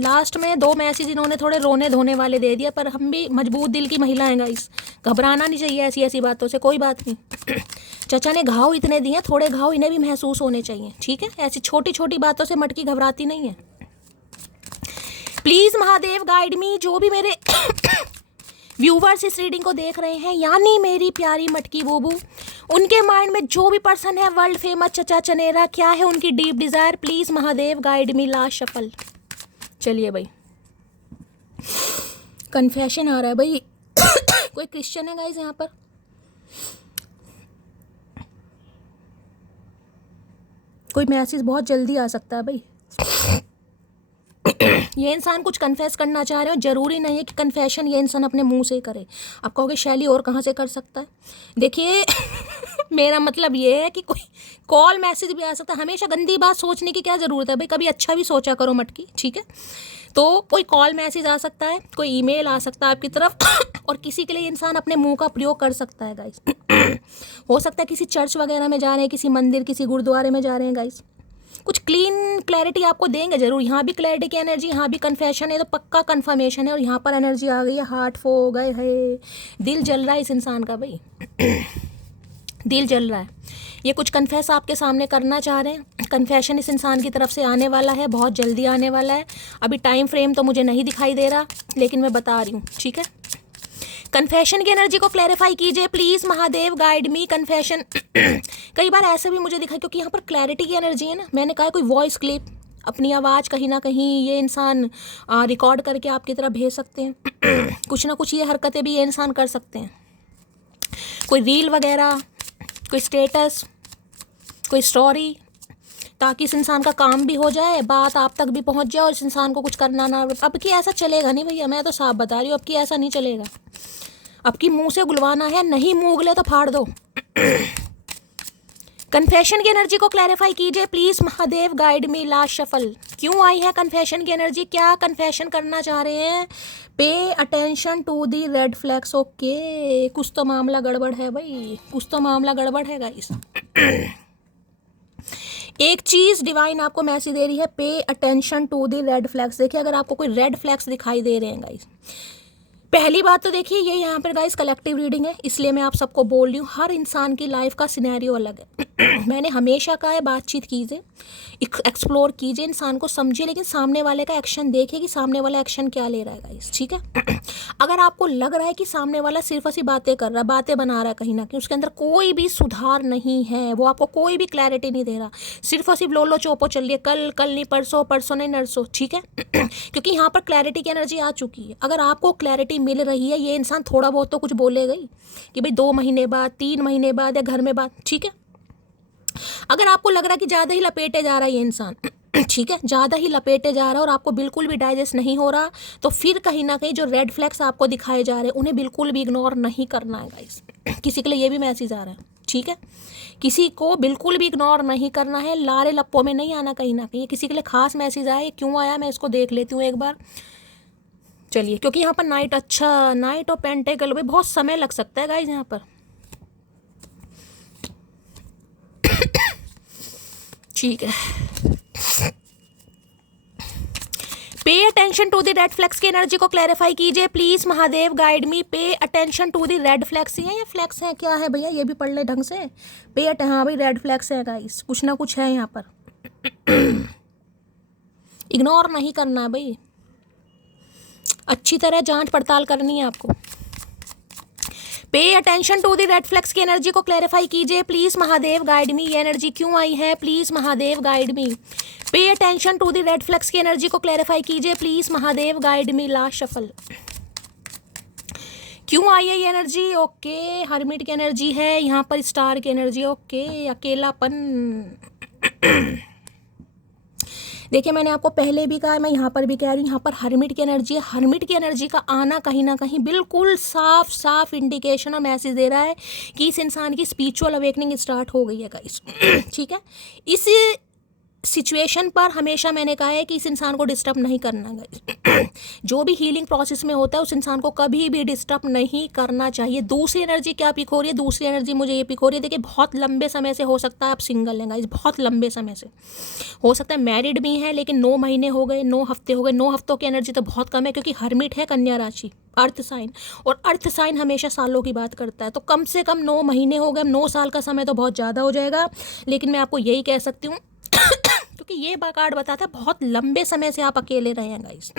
लास्ट में 2 मैसेज इन्होंने थोड़े रोने धोने वाले दे दिया, पर हम भी मजबूत दिल की महिला हैं गाइस, घबराना नहीं चाहिए ऐसी ऐसी बातों से। कोई बात नहीं, चचा ने घाव इतने दिए, थोड़े घाव इन्हें भी महसूस होने चाहिए, ठीक है। ऐसी छोटी छोटी बातों से मटकी घबराती नहीं है। प्लीज़ महादेव गाइड मी। जो भी मेरे व्यूवर्स इस रीडिंग को देख रहे हैं, यानी मेरी प्यारी मटकी बूबू, उनके माइंड में जो भी पर्सन है वर्ल्ड फेमस चचा चनेरा, क्या है उनकी deep desire, please Mahadev guide me. Last shuffle. चलिए भाई, कन्फेशन आ रहा है भाई। कोई क्रिश्चियन है गाइस यहाँ पर? कोई मैसेज बहुत जल्दी आ सकता है भाई। ये इंसान कुछ कन्फेस करना चाह रहे हो, जरूरी नहीं है कि कन्फेशन ये इंसान अपने मुंह से करे। आप कहोगे शैली और कहाँ से कर सकता है? देखिए मेरा मतलब ये है कि कोई कॉल मैसेज भी आ सकता है। हमेशा गंदी बात सोचने की क्या ज़रूरत है भाई, कभी अच्छा भी सोचा करो मटकी, ठीक है। तो कोई कॉल मैसेज आ सकता है, कोई ईमेल आ सकता है आपकी तरफ, और किसी के लिए इंसान अपने मुंह का प्रयोग कर सकता है गाइस। हो सकता है किसी चर्च वगैरह में जा रहे हैं, किसी मंदिर किसी गुरुद्वारे में जा रहे हैं गाइस, कुछ क्लैरिटी आपको देंगे जरूर। यहाँ भी क्लैरिटी की एनर्जी, यहाँ भी कन्फेशन है, तो पक्का कन्फर्मेशन है। और यहाँ पर एनर्जी आ गई है हार्ट फो गए है, दिल जल रहा है इस इंसान का भाई। दिल जल रहा है, ये कुछ कन्फेस आपके सामने करना चाह रहे हैं। कन्फेशन इस इंसान की तरफ से आने वाला है, बहुत जल्दी आने वाला है। अभी टाइम फ्रेम तो मुझे नहीं दिखाई दे रहा, लेकिन मैं बता रही हूँ, ठीक है। कन्फेशन की एनर्जी को क्लैरिफाई कीजिए please Mahadev guide me. Confession कई बार ऐसे भी मुझे दिखा, क्योंकि यहाँ पर क्लैरिटी की एनर्जी है ना। मैंने कहा कोई वॉइस क्लिप, अपनी आवाज़ कहीं ना कहीं ये इंसान रिकॉर्ड करके आपकी तरफ भेज सकते हैं। कुछ ना कुछ ये हरकतें भी ये इंसान कर सकते हैं, कोई रील वगैरह, कोई स्टेटस, कोई स्टोरी, ताकि इस इंसान का काम भी हो जाए, बात आप तक भी पहुंच जाए और इस इंसान को कुछ करना ना। अब की ऐसा चलेगा नहीं भैया, मैं तो साफ बता रही हूँ, अब की ऐसा नहीं चलेगा। अब की मुंह से गुलवाना है, नहीं मुंह उगले तो फाड़ दो। कन्फेशन की एनर्जी को क्लैरिफाई कीजिए please Mahadev guide me. Last shuffle. क्यों आई है कन्फेशन की एनर्जी, क्या कन्फेशन करना चाह रहे हैं? Pay attention to the red flags. Okay, कुछ तो मामला गड़बड़ है भाई, कुछ तो मामला गड़बड़ है गाइस। एक चीज़ डिवाइन आपको मैसेज दे रही है, pay attention to the red flags. देखिए अगर आपको कोई रेड फ्लैग्स दिखाई दे रहे हैं गाइस, पहली बात तो देखिए ये यहाँ पर गाइस कलेक्टिव रीडिंग है, इसलिए मैं आप सबको बोल रही हूँ हर इंसान की लाइफ का सिनेरियो अलग है। मैंने हमेशा कहा है बातचीत कीजिए, एक्सप्लोर कीजिए, इंसान को समझिए, लेकिन सामने वाले का एक्शन देखिए कि सामने वाला एक्शन क्या ले रहा है गाइस, ठीक है। अगर आपको लग रहा है कि सामने वाला सिर्फ ऐसी बातें कर रहा है, बातें बना रहा है कहीं ना कहीं, उसके अंदर कोई भी सुधार नहीं है, वो आपको कोई भी क्लैरिटी नहीं दे रहा, सिर्फ और सिर्फ लोलो चोपो चल रही है, कल कल नहीं परसों, परसों नहीं नरसों, ठीक है। क्योंकि यहाँ पर क्लैरिटी की एनर्जी आ चुकी है। अगर आपको क्लैरिटी मिल रही है, ये इंसान थोड़ा बहुत तो कुछ बोलेगा ही कि भाई 2 महीने बाद, 3 महीने बाद या घर में बाद, ठीक है। अगर आपको लग रहा है कि ज़्यादा ही लपेटे जा रहा है ये इंसान, ठीक है, ज़्यादा ही लपेटे जा रहा है और आपको बिल्कुल भी डाइजेस्ट नहीं हो रहा, तो फिर कहीं ना कहीं जो रेड फ्लैग्स आपको दिखाए जा रहे हैं उन्हें बिल्कुल भी इग्नोर नहीं करना है गाइस। किसी के लिए ये भी मैसेज आ रहा है, ठीक है, किसी को बिल्कुल भी इग्नोर नहीं करना है, लारे लप्पों में नहीं आना कहीं ना कहीं। किसी के लिए खास मैसेज आया, क्यों आया मैं इसको देख लेती हूँ एक बार, चलिए। क्योंकि यहाँ पर नाइट, अच्छा नाइट और पेंटेकल में बहुत समय लग सकता है गाइस यहाँ पर, ठीक है। Pay attention to the red flags की एनर्जी को क्लैरिफाई कीजिए please Mahadev, guide me. Pay attention to the red flags है या फ्लैग्स है, क्या है भैया, ये भी पढ़ ले ढंग से। हाँ भाई रेड फ्लैग्स है गाइस, कुछ ना कुछ है यहाँ पर। इग्नोर नहीं करना है भाई, अच्छी तरह जांच पड़ताल करनी है आपको। Pay attention to the red flags की एनर्जी को क्लैरिफाई कीजिए प्लीज महादेव, गाइड मी। ये एनर्जी क्यों आई है, please Mahadev guide me. Pay attention to the red flags की एनर्जी को क्लैरिफाई कीजिए please Mahadev, guide me. Last shuffle, क्यों आई है ये एनर्जी, ओके। हर्मिट की एनर्जी है यहाँ पर, स्टार की एनर्जी, ओके। अकेलापन, देखिए मैंने आपको पहले भी कहा, मैं यहाँ पर भी कह रही हूँ, यहाँ पर हर्मिट की एनर्जी है। हर्मिट की एनर्जी का आना कहीं ना कहीं बिल्कुल साफ साफ इंडिकेशन और मैसेज दे रहा है कि इस इंसान की स्पिरिचुअल अवेकनिंग स्टार्ट हो गई है गाइस, ठीक है। इस सिचुएशन पर हमेशा मैंने कहा है कि इस इंसान को डिस्टर्ब नहीं करना गाइस। जो भी हीलिंग प्रोसेस में होता है उस इंसान को कभी भी डिस्टर्ब नहीं करना चाहिए। दूसरी एनर्जी क्या पिक हो रही है, दूसरी एनर्जी मुझे ये पिक हो रही है, देखिए बहुत लंबे समय से हो सकता है आप सिंगल हैं गाइस, बहुत लंबे समय से हो सकता है मैरिड भी हैं, लेकिन 9 महीने हो गए, 9 हफ्ते हो गए। 9 हफ्तों की एनर्जी तो बहुत कम है, क्योंकि हर्मिट है कन्या राशि, अर्थ साइन, और अर्थ साइन हमेशा सालों की बात करता है, तो कम से कम 9 महीने हो गए। 9 साल का समय तो बहुत ज़्यादा हो जाएगा, लेकिन मैं आपको यही कह सकती हूँ क्योंकि ये कार्ड बताता है बहुत लंबे समय से आप अकेले रहे हैं गाइस।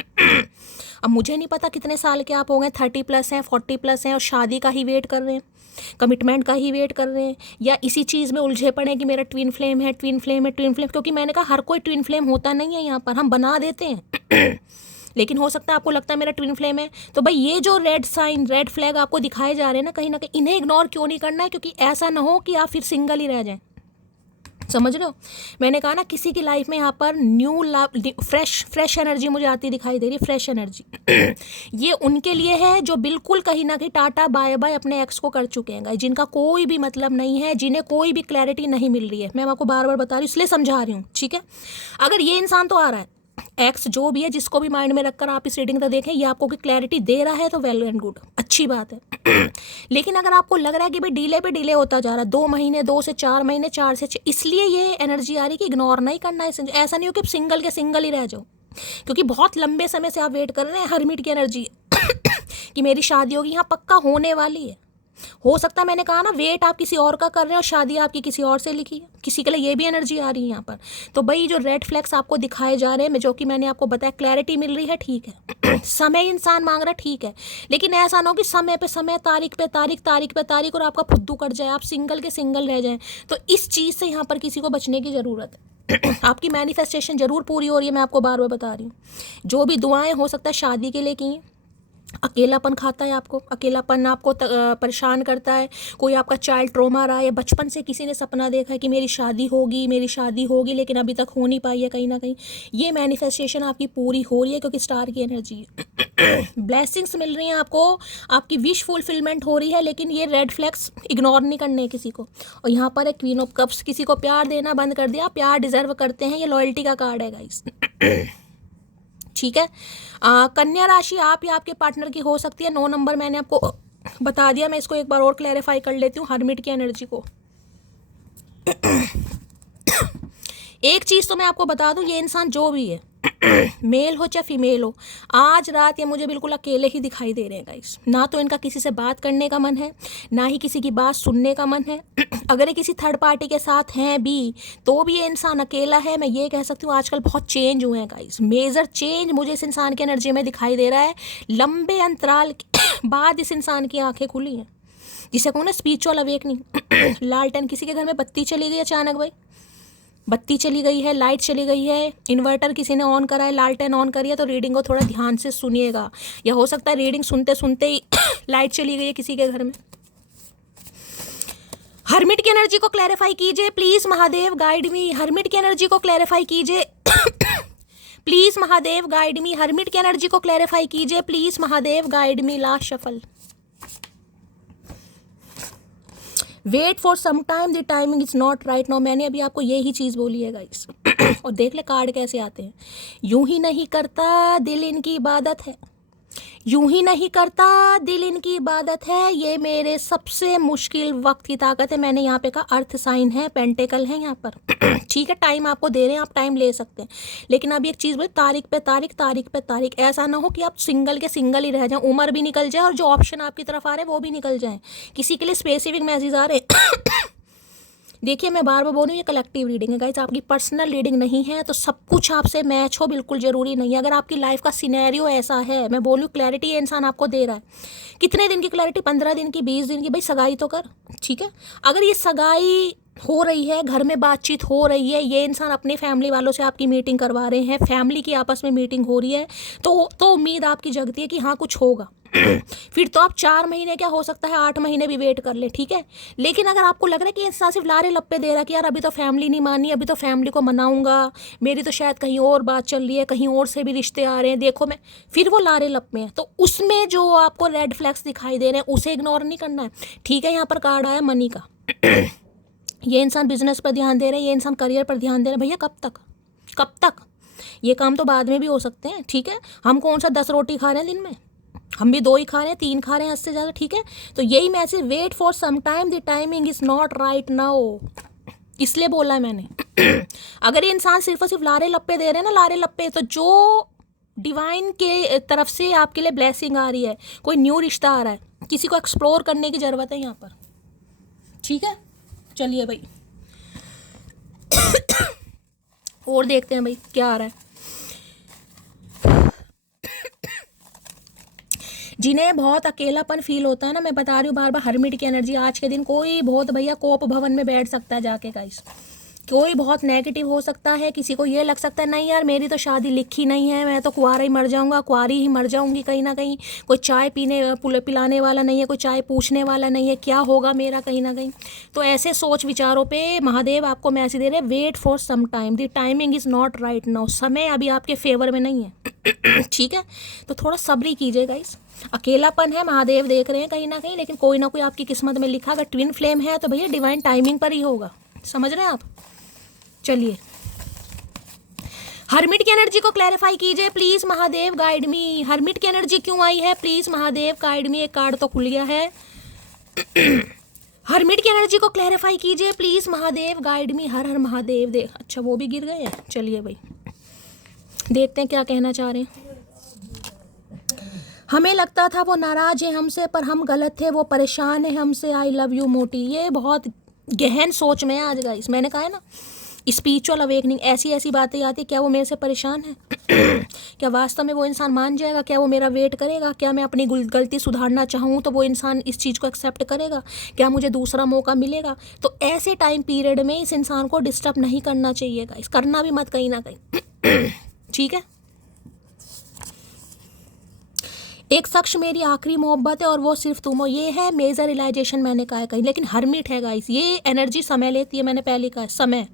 अब मुझे नहीं पता कितने साल के आप हो गए, 30+ हैं, 40+ हैं, और शादी का ही वेट कर रहे हैं, कमिटमेंट का ही वेट कर रहे हैं, या इसी चीज़ में उलझे पड़े हैं कि मेरा ट्विन फ्लेम है, ट्विन फ्लेम है, ट्विन फ्लेम। क्योंकि मैंने कहा हर कोई ट्विन फ्लेम होता नहीं है, यहाँ पर हम बना देते हैं। लेकिन हो सकता है आपको लगता है मेरा ट्विन फ्लेम है, तो भाई ये जो रेड साइन, रेड फ्लैग आपको दिखाए जा रहे हैं ना कहीं इन्हें इग्नोर क्यों नहीं करना है, क्योंकि ऐसा ना हो कि आप फिर सिंगल ही रह जाएं। समझ रहे हो, मैंने कहा ना किसी की लाइफ में यहाँ पर न्यू फ्रेश एनर्जी मुझे आती दिखाई दे रही है, फ्रेश एनर्जी। ये उनके लिए है जो बिल्कुल कहीं ना कहीं टाटा बाय बाय अपने एक्स को कर चुके हैं, जिनका कोई भी मतलब नहीं है, जिन्हें कोई भी क्लैरिटी नहीं मिल रही है। मैं आपको बार बार बता रही हूँ, इसलिए समझा रही हूँ, ठीक है। अगर ये इंसान तो आ रहा है, एक्स जो भी है, जिसको भी माइंड में रखकर आप इस रीडिंग को देखें, ये आपको कोई क्लैरिटी दे रहा है तो वेल एंड गुड, अच्छी बात है। लेकिन अगर आपको लग रहा है कि भाई डिले पे डिले होता जा रहा है, 2 महीने, 2 से 4 महीने, 4 से 6, इसलिए ये एनर्जी आ रही है कि इग्नोर नहीं करना है। ऐसा नहीं हो कि आप सिंगल के सिंगल ही रह जाओ, क्योंकि बहुत लंबे समय से आप वेट कर रहे हैं। हर्मिट की एनर्जी कि मेरी शादी होगी, यहाँ पक्का होने वाली है। हो सकता है, मैंने कहा ना, वेट आप किसी और का कर रहे हैं और शादी आपकी किसी और से लिखी है, किसी के लिए ये भी एनर्जी आ रही है यहाँ पर। तो भाई जो रेड फ्लैग्स आपको दिखाए जा रहे हैं, जो कि मैंने आपको बताया, क्लैरिटी मिल रही है, ठीक है। समय इंसान मांग रहा है, ठीक है, लेकिन ऐसा ना हो कि समय पे समय, तारीख पे तारीख, तारीख पे तारीख, और आपका फुद्दू कट जाए, आप सिंगल के सिंगल रह जाएं। तो इस चीज़ से यहाँ पर किसी को बचने की ज़रूरत है। आपकी मैनिफेस्टेशन जरूर पूरी हो रही है, मैं आपको बार बार बता रही हूँ। जो भी दुआएं हो सकता है शादी के लिए की हैं, अकेलापन खाता है आपको, अकेलापन आपको परेशान करता है, कोई आपका चाइल्ड ट्रॉमा रहा है, बचपन से किसी ने सपना देखा है कि मेरी शादी होगी, मेरी शादी होगी, लेकिन अभी तक हो नहीं पाई है कहीं ना कहीं, ये मैनिफेस्टेशन आपकी पूरी हो रही है, क्योंकि स्टार की एनर्जी है। ब्लेसिंग्स मिल रही हैं आपको, आपकी विश फुलफिलमेंट हो रही है, लेकिन ये रेड फ्लैग्स इग्नोर नहीं करने हैं किसी को। और यहाँ पर है क्वीन ऑफ कप्स, किसी को प्यार देना बंद कर दिया, प्यार डिजर्व करते हैं, ये लॉयल्टी का कार्ड है गाइस। ठीक है। कन्या राशि आप या आपके पार्टनर की हो सकती है। 9 नंबर मैंने आपको बता दिया, मैं इसको एक बार और क्लैरिफाई कर लेती हूँ हर्मिट की एनर्जी को। एक चीज़ तो मैं आपको बता दूं, ये इंसान जो भी है मेल हो चाहे फीमेल हो, आज रात ये मुझे बिल्कुल अकेले ही दिखाई दे रहे हैं गाइस। ना तो इनका किसी से बात करने का मन है, ना ही किसी की बात सुनने का मन है। अगर ये किसी थर्ड पार्टी के साथ हैं भी, तो भी ये इंसान अकेला है। मैं ये कह सकती हूँ आजकल बहुत चेंज हुए हैं गाइस, मेजर चेंज मुझे इस इंसान की एनर्जी में दिखाई दे रहा है। लंबे अंतराल के बाद इस इंसान की आंखें खुली हैं, जिसे कहूँ ना स्पिरिचुअल अवेकनिंग। लालटेन किसी के घर में बत्ती चली गई अचानक, भाई बत्ती चली गई है, लाइट चली गई है, इन्वर्टर किसी ने ऑन करा है, लालटेन ऑन करी है, तो रीडिंग को थोड़ा ध्यान से सुनिएगा। या हो सकता है रीडिंग सुनते सुनते ही लाइट चली गई है किसी के घर में। हर्मिट की एनर्जी को क्लैरिफाई कीजिए please Mahadev, guide me. Hermit की एनर्जी को क्लैरिफाई कीजिए please Mahadev, guide me. Hermit की एनर्जी को क्लैरिफाई कीजिए please Mahadev, guide me. Last shuffle. Wait for some time, the timing is not right now. मैंने अभी आपको यही चीज़ बोली है गाइस। और देख ले कार्ड कैसे आते हैं। यूं ही नहीं करता दिल इनकी इबादत है, यूं ही नहीं करता दिल इनकी इबादत है, ये मेरे सबसे मुश्किल वक्त की ताकत है। मैंने यहाँ पे कहा अर्थ साइन है, पेंटेकल है यहाँ पर। ठीक है, टाइम आपको दे रहे हैं, आप टाइम ले सकते हैं, लेकिन अभी एक चीज़ बोले, तारीख पे तारीख, तारीख पे तारीख। ऐसा ना हो कि आप सिंगल के सिंगल ही रह जाएं, उम्र भी निकल जाए और जो ऑप्शन आपकी तरफ आ रहे हैं वो भी निकल जाए। किसी के लिए स्पेसिफिक मैसेज आ रहे हैं। देखिए मैं बार बार बोल रही हूँ, ये कलेक्टिव रीडिंग है गाइस, आपकी पर्सनल रीडिंग नहीं है, तो सब कुछ आपसे मैच हो बिल्कुल ज़रूरी नहीं है। अगर आपकी लाइफ का सिनेरियो ऐसा है, मैं बोलूँ क्लैरिटी ये इंसान आपको दे रहा है। कितने दिन की क्लैरिटी? 15 दिन की, 20 दिन की? भाई सगाई तो कर, ठीक है। अगर ये सगाई हो रही है, घर में बातचीत हो रही है, ये इंसान अपने फैमिली वालों से आपकी मीटिंग करवा रहे हैं, फैमिली की आपस में मीटिंग हो रही है, तो उम्मीद आपकी जगती है कि हाँ कुछ होगा। फिर तो आप 4 महीने, क्या हो सकता है 8 महीने भी वेट कर ले, ठीक है। लेकिन अगर आपको लग रहा है कि इंसान सिर्फ लारे लप्पे दे रहा है कि यार अभी तो फैमिली नहीं मानी, अभी तो फैमिली को मनाऊंगा, मेरी तो शायद कहीं और बात चल रही है, कहीं और से भी रिश्ते आ रहे हैं, देखो मैं, फिर वो लारे लप्पे हैं, तो उसमें जो आपको रेड फ्लैग्स दिखाई दे रहे हैं उसे इग्नोर नहीं करना है, ठीक है। यहाँ पर कार्ड आया मनी का। ये इंसान बिजनेस पर ध्यान दे रहे हैं, ये इंसान करियर पर ध्यान दे रहे हैं। भैया कब तक, कब तक? ये काम तो बाद में भी हो सकते हैं, ठीक है। हम कौन सा 10 रोटी खा रहे हैं दिन में, हम भी 2 ही खा रहे हैं, 3 खा रहे हैं, इससे ज़्यादा, ठीक है। तो यही message, wait for some time, the timing is not right now, इसलिए बोला है मैंने। अगर ये इंसान सिर्फ और सिर्फ लारे लप्पे दे रहे हैं ना, लारे लप्पे, तो जो डिवाइन के तरफ से आपके लिए ब्लेसिंग आ रही है, कोई न्यू रिश्ता आ रहा है, किसी को एक्सप्लोर करने की ज़रूरत है यहाँ पर, ठीक है। चलिए भाई और देखते हैं भाई क्या आ रहा है। जिन्हें बहुत अकेलापन फील होता है ना, मैं बता रही हूँ बार बार, हर्मिट की एनर्जी आज के दिन कोई बहुत भैया कोप भवन में बैठ सकता है जाके गाइस, कोई बहुत नेगेटिव हो सकता है। किसी को ये लग सकता है नहीं यार मेरी तो शादी लिखी नहीं है, मैं तो कुंवारा ही मर जाऊंगा, कुंवारी ही मर जाऊंगी कहीं ना कहीं, कोई चाय पिलाने वाला नहीं है, कोई चाय पूछने वाला नहीं है, क्या होगा मेरा कहीं ना कहीं। तो ऐसे सोच विचारों पे महादेव आपको मैसेज दे रहे हैं, wait for some time, the timing is not right now. समय अभी आपके फेवर में नहीं है, ठीक है। तो थोड़ा सब्र कीजिए गाइस। अकेलापन है, महादेव देख रहे हैं कहीं ना कहीं, लेकिन कोई ना कोई आपकी किस्मत में लिखा। अगर ट्विन फ्लेम है तो भैया डिवाइन टाइमिंग पर ही होगा, समझ रहे हैं आप। चलिए हर्मिट की एनर्जी को क्लैरिफाई कीजिए please Mahadev, guide me. Hermit की एनर्जी क्यों आई है प्लीज महादेव, गाइड मी। एक कार्ड तो खुल गया है। हर्मिट की एनर्जी को क्लैरिफाई कीजिए प्लीज महादेव, गाइड मी। हर हर महादेव। देख अच्छा वो भी गिर गए हैं। चलिए भाई देखते हैं क्या कहना चाह रहे हैं। हमें लगता था वो नाराज है हमसे, पर हम गलत थे, वो परेशान है हमसे, आई लव यू मोटी। ये बहुत गहन सोच में है आज गाइस। मैंने कहा है ना स्पिरिचुअल अवेकनिंग, ऐसी ऐसी बातें आती है। क्या वो मेरे से परेशान है? क्या वास्तव में वो इंसान मान जाएगा? क्या वो मेरा वेट करेगा? क्या मैं अपनी गलती सुधारना चाहूँ तो वो इंसान इस चीज़ को एक्सेप्ट करेगा? क्या मुझे दूसरा मौका मिलेगा? तो ऐसे टाइम पीरियड में इस इंसान को डिस्टर्ब नहीं करना चाहिए गाइस, करना भी मत कहीं ना कहीं। ठीक है। एक शख्स मेरी आखिरी मोहब्बत है और वो सिर्फ तुम हो, ये है मेजर रियलाइजेशन। मैंने कहा है कहीं, लेकिन हर्मिट है गाइस, ये एनर्जी समय लेती है। मैंने पहले कहा समय,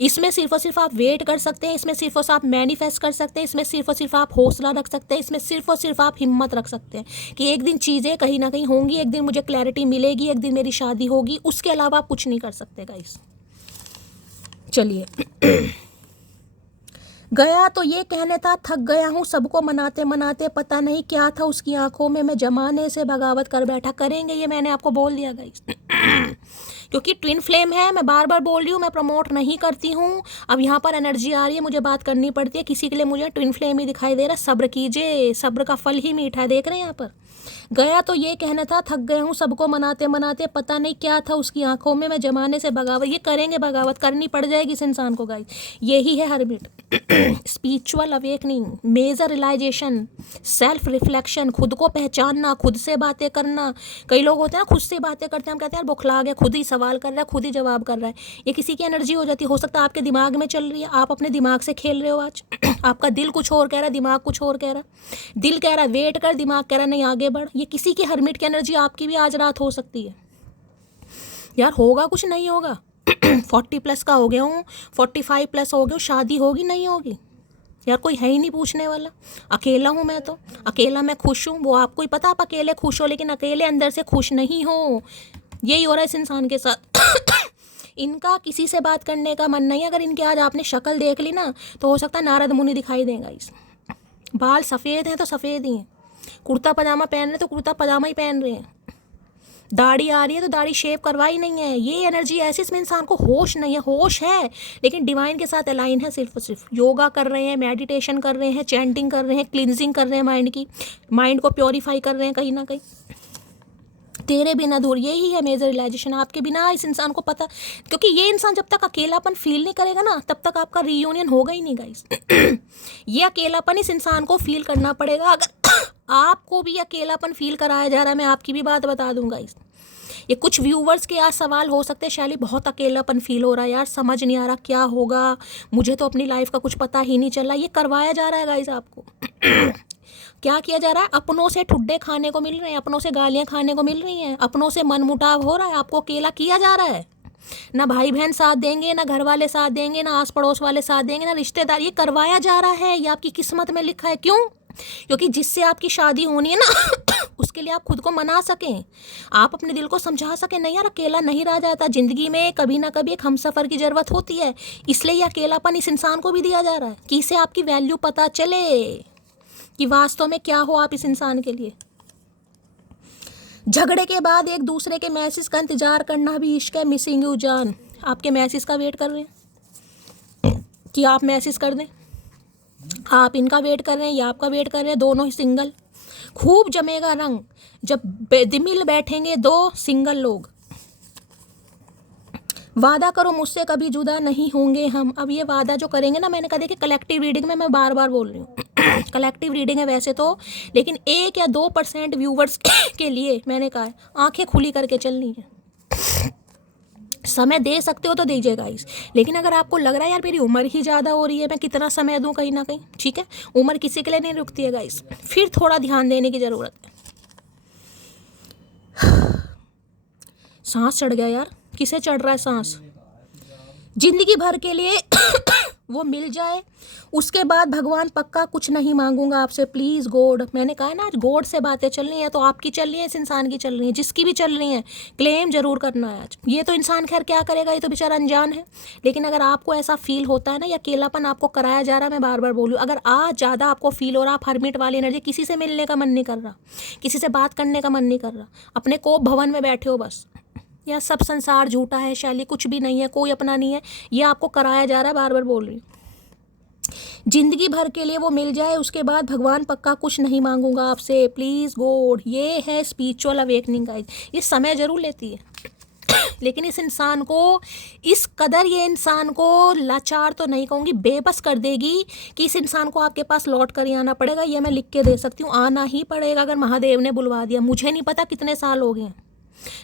इसमें सिर्फ और सिर्फ आप वेट कर सकते हैं, इसमें सिर्फ और सिर्फ आप मैनिफेस्ट कर सकते हैं, इसमें सिर्फ और सिर्फ आप हौसला रख सकते हैं, इसमें सिर्फ और सिर्फ आप हिम्मत रख सकते हैं कि एक दिन चीज़ें कहीं ना कहीं होंगी, एक दिन मुझे क्लैरिटी मिलेगी, एक दिन मेरी शादी होगी। उसके अलावा आप कुछ नहीं कर सकते गाइस। चलिए गया तो ये कहने था थक गया हूँ सबको मनाते मनाते, पता नहीं क्या था उसकी आंखों में, मैं जमाने से बगावत कर बैठा। करेंगे ये, मैंने आपको बोल दिया गाइस। क्योंकि ट्विन फ्लेम है, मैं बार बार बोल रही हूँ, मैं प्रमोट नहीं करती हूँ। अब यहाँ पर एनर्जी आ रही है, मुझे बात करनी पड़ती है, किसी के लिए मुझे ट्विन फ्लेम ही दिखाई दे रहा है। सब्र कीजिए, सब्र का फल ही मीठा है। देख रहे हैं यहाँ पर, गया तो ये कहना था थक गया हूँ सबको मनाते मनाते, पता नहीं क्या था उसकी आंखों में, मैं जमाने से बगावत। ये करेंगे, बगावत करनी पड़ जाएगी इस इंसान को गाइस। यही है hermit. Spiritual awakening, major realization, self reflection, खुद को पहचानना, खुद से बातें करना। कई लोग होते हैं ना, खुद से बातें करते हैं, हम कहते हैं यार बुखला गया, खुद ही सवाल कर रहा है, खुद ही जवाब कर रहा है। ये किसी की एनर्जी हो जाती है। हो सकता है आपके दिमाग में चल रही है, आप अपने दिमाग से खेल रहे हो आज। आपका दिल कुछ और कह रहा है, दिमाग कुछ और कह रहा है। दिल कह रहा है वेट कर, दिमाग कह रहा है नहीं आगे बढ़। ये किसी की हर्मिट की एनर्जी आपकी भी आज रात हो सकती है। यार होगा कुछ, नहीं होगा। 40 प्लस का हो गया हूँ, 45 प्लस हो गया हूँ, शादी होगी नहीं होगी? यार कोई है ही नहीं पूछने वाला। अकेला हूँ मैं, तो अकेला मैं खुश हूँ। वो आपको ही पता आप अकेले खुश हो, लेकिन अकेले अंदर से खुश नहीं हो। यही हो रहा है इस इंसान के साथ। इनका किसी से बात करने का मन नहीं। अगर इनके आज आपने शक्ल देख ली ना, तो हो सकता है नारद मुनि दिखाई देगा। इस बाल सफ़ेद हैं तो सफ़ेद ही हैं, कुर्ता पजामा पहन रहे तो कुर्ता पजामा ही पहन रहे हैं, दाढ़ी आ रही है तो दाढ़ी शेव करवाई नहीं है। ये एनर्जी ऐसी, इसमें इंसान को होश नहीं है। होश है लेकिन डिवाइन के साथ अलाइन है। सिर्फ और सिर्फ योगा कर रहे हैं, मेडिटेशन कर रहे हैं, चैंटिंग कर रहे हैं, क्लिनजिंग कर रहे हैं माइंड की, माइंड को प्योरीफाई कर रहे हैं कहीं ना कहीं। तेरे बिना दूर, यही है मेजर रियलाइजेशन। आपके बिना इस इंसान को पता, क्योंकि ये इंसान जब तक अकेलापन फील नहीं करेगा ना, तब तक आपका रीयूनियन होगा ही नहीं गाइस। ये अकेलापन इस इंसान को फील करना पड़ेगा। अगर आपको भी अकेलापन फील कराया जा रहा है, मैं आपकी भी बात बता दूंगा। इस ये कुछ व्यूवर्स के आज सवाल हो सकते हैं, शैली बहुत अकेलापन फील हो रहा है यार, समझ नहीं आ रहा क्या होगा, मुझे तो अपनी लाइफ का कुछ पता ही नहीं चल रहा। ये करवाया जा रहा है गाइस आपको। क्या किया जा रहा है? अपनों से ठुड्डे खाने को मिल रहे हैं, अपनों से गालियां खाने को मिल रही हैं, अपनों से मनमुटाव हो रहा है, आपको अकेला किया जा रहा है। ना भाई बहन साथ देंगे, ना घर वाले साथ देंगे, ना आस पड़ोस वाले साथ देंगे, ना रिश्तेदार। ये करवाया जा रहा है, ये आपकी किस्मत में लिखा है। क्यों? क्योंकि जिससे आपकी शादी होनी है ना, उसके लिए आप खुद को मना सकें, आप अपने दिल को समझा सकें, नहीं यार अकेला नहीं रहा जाता, जिंदगी में कभी ना कभी एक हमसफर की जरूरत होती है। इसलिए ये अकेलापन इस इंसान को भी दिया जा रहा है कि इसे आपकी वैल्यू पता चले कि वास्तव में क्या हो आप इस इंसान के लिए। झगड़े के बाद एक दूसरे के मैसेज का इंतजार करना भी इश्क है। मिसिंग यू जान, आपके मैसेज का वेट कर रहे हैं कि आप मैसेज कर दें, आप इनका वेट कर रहे हैं या आपका वेट कर रहे हैं, दोनों ही सिंगल। खूब जमेगा रंग जब बेदिमिल बैठेंगे दो सिंगल लोग। वादा करो मुझसे कभी जुदा नहीं होंगे हम। अब ये वादा जो करेंगे ना, मैंने कहा देखिए कलेक्टिव रीडिंग में मैं बार बार बोल रही हूँ, कलेक्टिव रीडिंग है वैसे तो, लेकिन 1 या 2% व्यूवर्स के लिए मैंने कहा है आंखें खुली करके चलनी है। समय दे सकते हो तो दीजिएगा इस, लेकिन अगर आपको लग रहा है यार मेरी उम्र ही ज़्यादा हो रही है, मैं कितना समय दूं कहीं ना कहीं, ठीक है, उम्र किसी के लिए नहीं रुकती है गाइस, फिर थोड़ा ध्यान देने की ज़रूरत है। सांस चढ़ गया यार, किसे चढ़ रहा है सांस? जिंदगी भर के लिए वो मिल जाए, उसके बाद भगवान पक्का कुछ नहीं मांगूंगा आपसे, प्लीज़ गॉड। मैंने कहा ना आज गॉड से बातें चल रही हैं, तो आपकी चल रही है, इस इंसान की चल रही है, जिसकी भी चल रही हैं, क्लेम जरूर करना है आज। ये तो इंसान खैर क्या करेगा, ये तो बेचारा अनजान है। लेकिन अगर आपको ऐसा फील होता है ना, या अकेलापन आपको कराया जा रहा है, मैं बार बार बोलूँ, अगर आज ज़्यादा आपको फील हो रहा, आप हरमिट वाली एनर्जी, किसी से मिलने का मन नहीं कर रहा, किसी से बात करने का मन नहीं कर रहा, अपने कोप भवन में बैठे हो बस, या सब संसार झूठा है शैली, कुछ भी नहीं है, कोई अपना नहीं है, ये आपको कराया जा रहा है, बार बार बोल रही हूँ। जिंदगी भर के लिए वो मिल जाए, उसके बाद भगवान पक्का कुछ नहीं मांगूंगा आपसे, प्लीज़ गॉड। ये है स्पिरिचुअल अवेकनिंग गाइस। ये समय जरूर लेती है, लेकिन इस इंसान को इस कदर, ये इंसान को लाचार तो नहीं कहूँगी, बेबस कर देगी कि इस इंसान को आपके पास लौट कर ही आना पड़ेगा। ये मैं लिख के दे सकती हूँ, आना ही पड़ेगा अगर महादेव ने बुलवा दिया। मुझे नहीं पता कितने साल हो गए,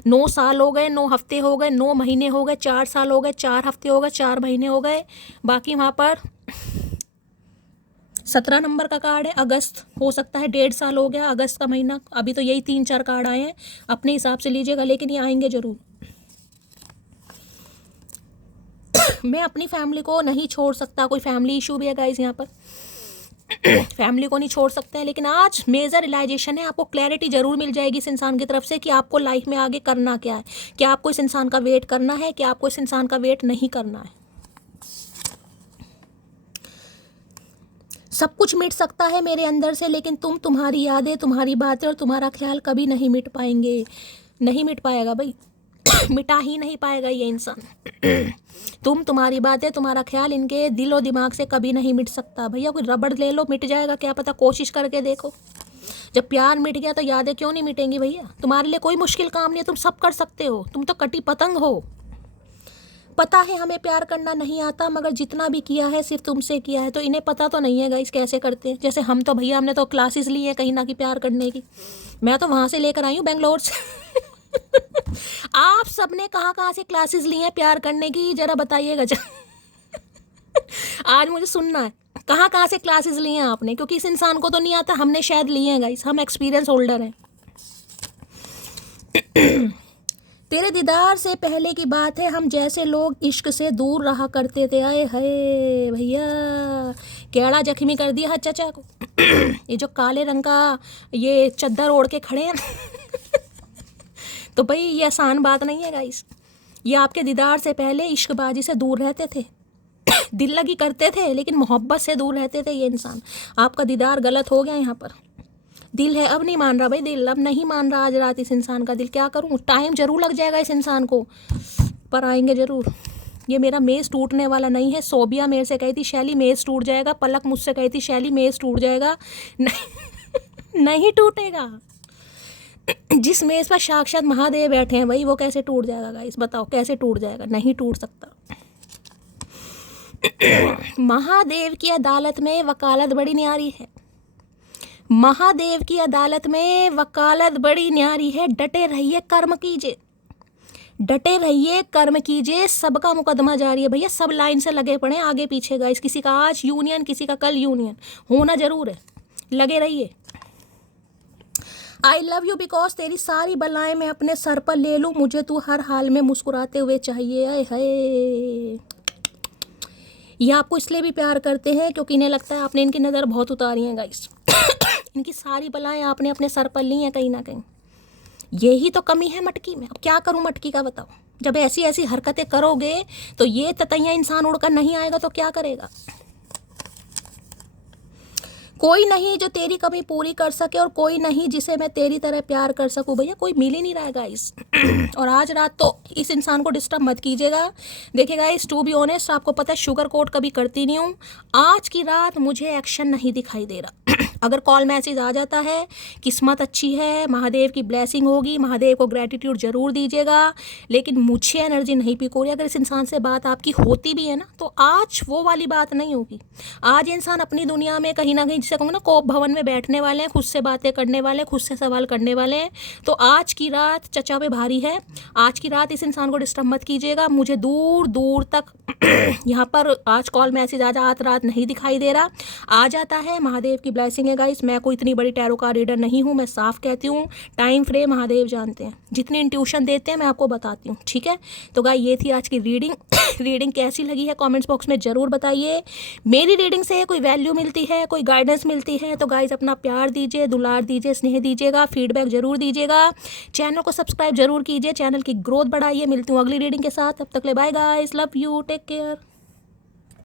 9 साल हो गए, 9 हफ्ते हो गए, 9 महीने हो गए, 4 साल हो गए, 4 हफ्ते हो गए, 4 महीने हो गए, बाकी वहाँ पर 17 नंबर का कार्ड है, अगस्त हो सकता है 1.5 साल हो गया, अगस्त का महीना, अभी तो यही 3-4 कार्ड आए हैं, अपने हिसाब से लीजिएगा, लेकिन ये आएंगे जरूर। मैं अपनी फैमिली को नहीं छोड़ सकता, कोई फैमिली इशू भी है गाइस यहाँ पर, फैमिली को नहीं छोड़ सकते हैं, लेकिन आज मेजर रियलाइजेशन है, आपको क्लैरिटी जरूर मिल जाएगी इस इंसान की तरफ से कि आपको लाइफ में आगे करना क्या है, क्या आपको इस इंसान का वेट करना है, क्या आपको इस इंसान का वेट नहीं करना है। सब कुछ मिट सकता है मेरे अंदर से, लेकिन तुम्हारी यादें, तुम्हारी बातें और तुम्हारा ख्याल कभी नहीं मिट पाएंगे, नहीं मिट पाएगा भाई। मिटा ही नहीं पाएगा ये इंसान। तुम्हारी बातें, तुम्हारा ख्याल इनके दिलो दिमाग से कभी नहीं मिट सकता। भैया कोई रबड़ ले लो, मिट जाएगा, क्या पता, कोशिश करके देखो। जब प्यार मिट गया तो यादें क्यों नहीं मिटेंगी भैया। तुम्हारे लिए कोई मुश्किल काम नहीं है, तुम सब कर सकते हो, तुम तो कटी पतंग हो। पता है हमें प्यार करना नहीं आता, मगर जितना भी किया है सिर्फ तुमसे किया है। तो इन्हें पता तो नहीं है गाइस कैसे करते हैं। जैसे हम तो भैया, हमने तो क्लासेस ली है कहीं ना की प्यार करने की। मैं तो वहाँ से लेकर आई हूँ, बेंगलोर से। आप सबने कहाँ कहाँ से क्लासेस ली हैं प्यार करने की, जरा बताइएगा। आज मुझे सुनना है, कहाँ कहाँ से क्लासेस ली हैं आपने, क्योंकि इस इंसान को तो नहीं आता, हमने शायद लिए हैं गाइस, हम एक्सपीरियंस होल्डर हैं। तेरे दीदार से पहले की बात है, हम जैसे लोग इश्क से दूर रहा करते थे। आए हाय भैया, केड़ा जख्मी कर दिया है चचा को। ये जो काले रंग का ये चद्दर ओढ़ के खड़े हैं। तो भाई ये आसान बात नहीं है गाइस। ये आपके दीदार से पहले इश्कबाजी से दूर रहते थे। दिल लगी करते थे लेकिन मोहब्बत से दूर रहते थे ये इंसान। आपका दीदार गलत हो गया यहाँ पर। दिल है, अब नहीं मान रहा भाई, दिल अब नहीं मान रहा आज रात इस इंसान का दिल। क्या करूँ, टाइम जरूर लग जाएगा इस इंसान को, पर आएंगे जरूर। ये मेरा मेज़ टूटने वाला नहीं है। सोबिया मेरे से कही थी शैली मेज़ टूट जाएगा, पलक मुझसे कही थी शैली मेज़ टूट जाएगा। नहीं, नहीं टूटेगा। जिस मेज़ पर साक्षात महादेव बैठे हैं भाई, वो कैसे टूट जाएगा गाइस, बताओ कैसे टूट जाएगा, नहीं टूट सकता। महादेव की अदालत में वकालत बड़ी न्यारी है। महादेव की अदालत में वकालत बड़ी न्यारी है। डटे रहिए, कर्म कीजिए, डटे रहिए, कर्म कीजिए, सबका मुकदमा जारी है भैया। सब लाइन से लगे पड़े आगे पीछे गाइस। किसी का आज यूनियन, किसी का कल यूनियन, होना जरूर है, लगे रहिए। आई लव यू बिकॉज तेरी सारी बलाएं मैं अपने सर पर ले लूँ, मुझे तू हर हाल में मुस्कुराते हुए चाहिए। आए हाय, ये आपको इसलिए भी प्यार करते हैं क्योंकि इन्हें लगता है आपने इनकी नज़र बहुत उतारी है गाइस। इनकी सारी बलाएं आपने अपने सर पर ली हैं कहीं ना कहीं। यही तो कमी है मटकी में। अब क्या करूं मटकी का, बताओ। जब ऐसी ऐसी हरकतें करोगे तो ये ततैया इंसान उड़कर नहीं आएगा तो क्या करेगा। कोई नहीं जो तेरी कमी पूरी कर सके, और कोई नहीं जिसे मैं तेरी तरह प्यार कर सकूं। भैया कोई मिल ही नहीं रहा है गाइस। और आज रात तो इस इंसान को डिस्टर्ब मत कीजिएगा। देखिए गाइस, टू बी ऑनेस्ट, आपको पता है शुगर कोट कभी करती नहीं हूँ। आज की रात मुझे एक्शन नहीं दिखाई दे रहा। अगर कॉल मैसेज आ जाता है, किस्मत अच्छी है, महादेव की ब्लेसिंग होगी, महादेव को ग्रेटिट्यूड जरूर दीजिएगा। लेकिन मुझे एनर्जी नहीं पिक हो रही। अगर इस इंसान से बात आपकी होती भी है ना, तो आज वो वाली बात नहीं होगी। आज इंसान अपनी दुनिया में कहीं ना कहीं, जिसे कहूँगा ना, कोप भवन में बैठने वाले हैं, खुद से बातें करने वाले हैं, खुद से सवाल करने वाले हैं। तो आज की रात चचा पे भारी है। आज की रात इस इंसान को डिस्टर्ब मत कीजिएगा। मुझे दूर दूर तक यहाँ पर आज कॉल मैसेज आज रात नहीं दिखाई दे रहा। आ जाता है, महादेव की ब्लेसिंग है गाइस। मैं कोई इतनी बड़ी टैरो का रीडर नहीं हूँ, मैं साफ कहती हूँ। टाइम फ्रेम महादेव जानते हैं, जितनी इंट्यूशन देते हैं मैं आपको बताती हूँ, ठीक है। तो गाइस ये थी आज की रीडिंग। रीडिंग कैसी लगी है कमेंट्स बॉक्स में ज़रूर बताइए। मेरी रीडिंग से कोई वैल्यू मिलती है, कोई गाइडेंस मिलती है तो गाइस अपना प्यार दीजिए, दुलार दीजिए, स्नेह दीजिएगा, फीडबैक जरूर दीजिएगा। चैनल को सब्सक्राइब जरूर कीजिए, चैनल की ग्रोथ बढ़ाइए। मिलती हूँ अगली रीडिंग के साथ, तब तक ले bye guys, love you, take care.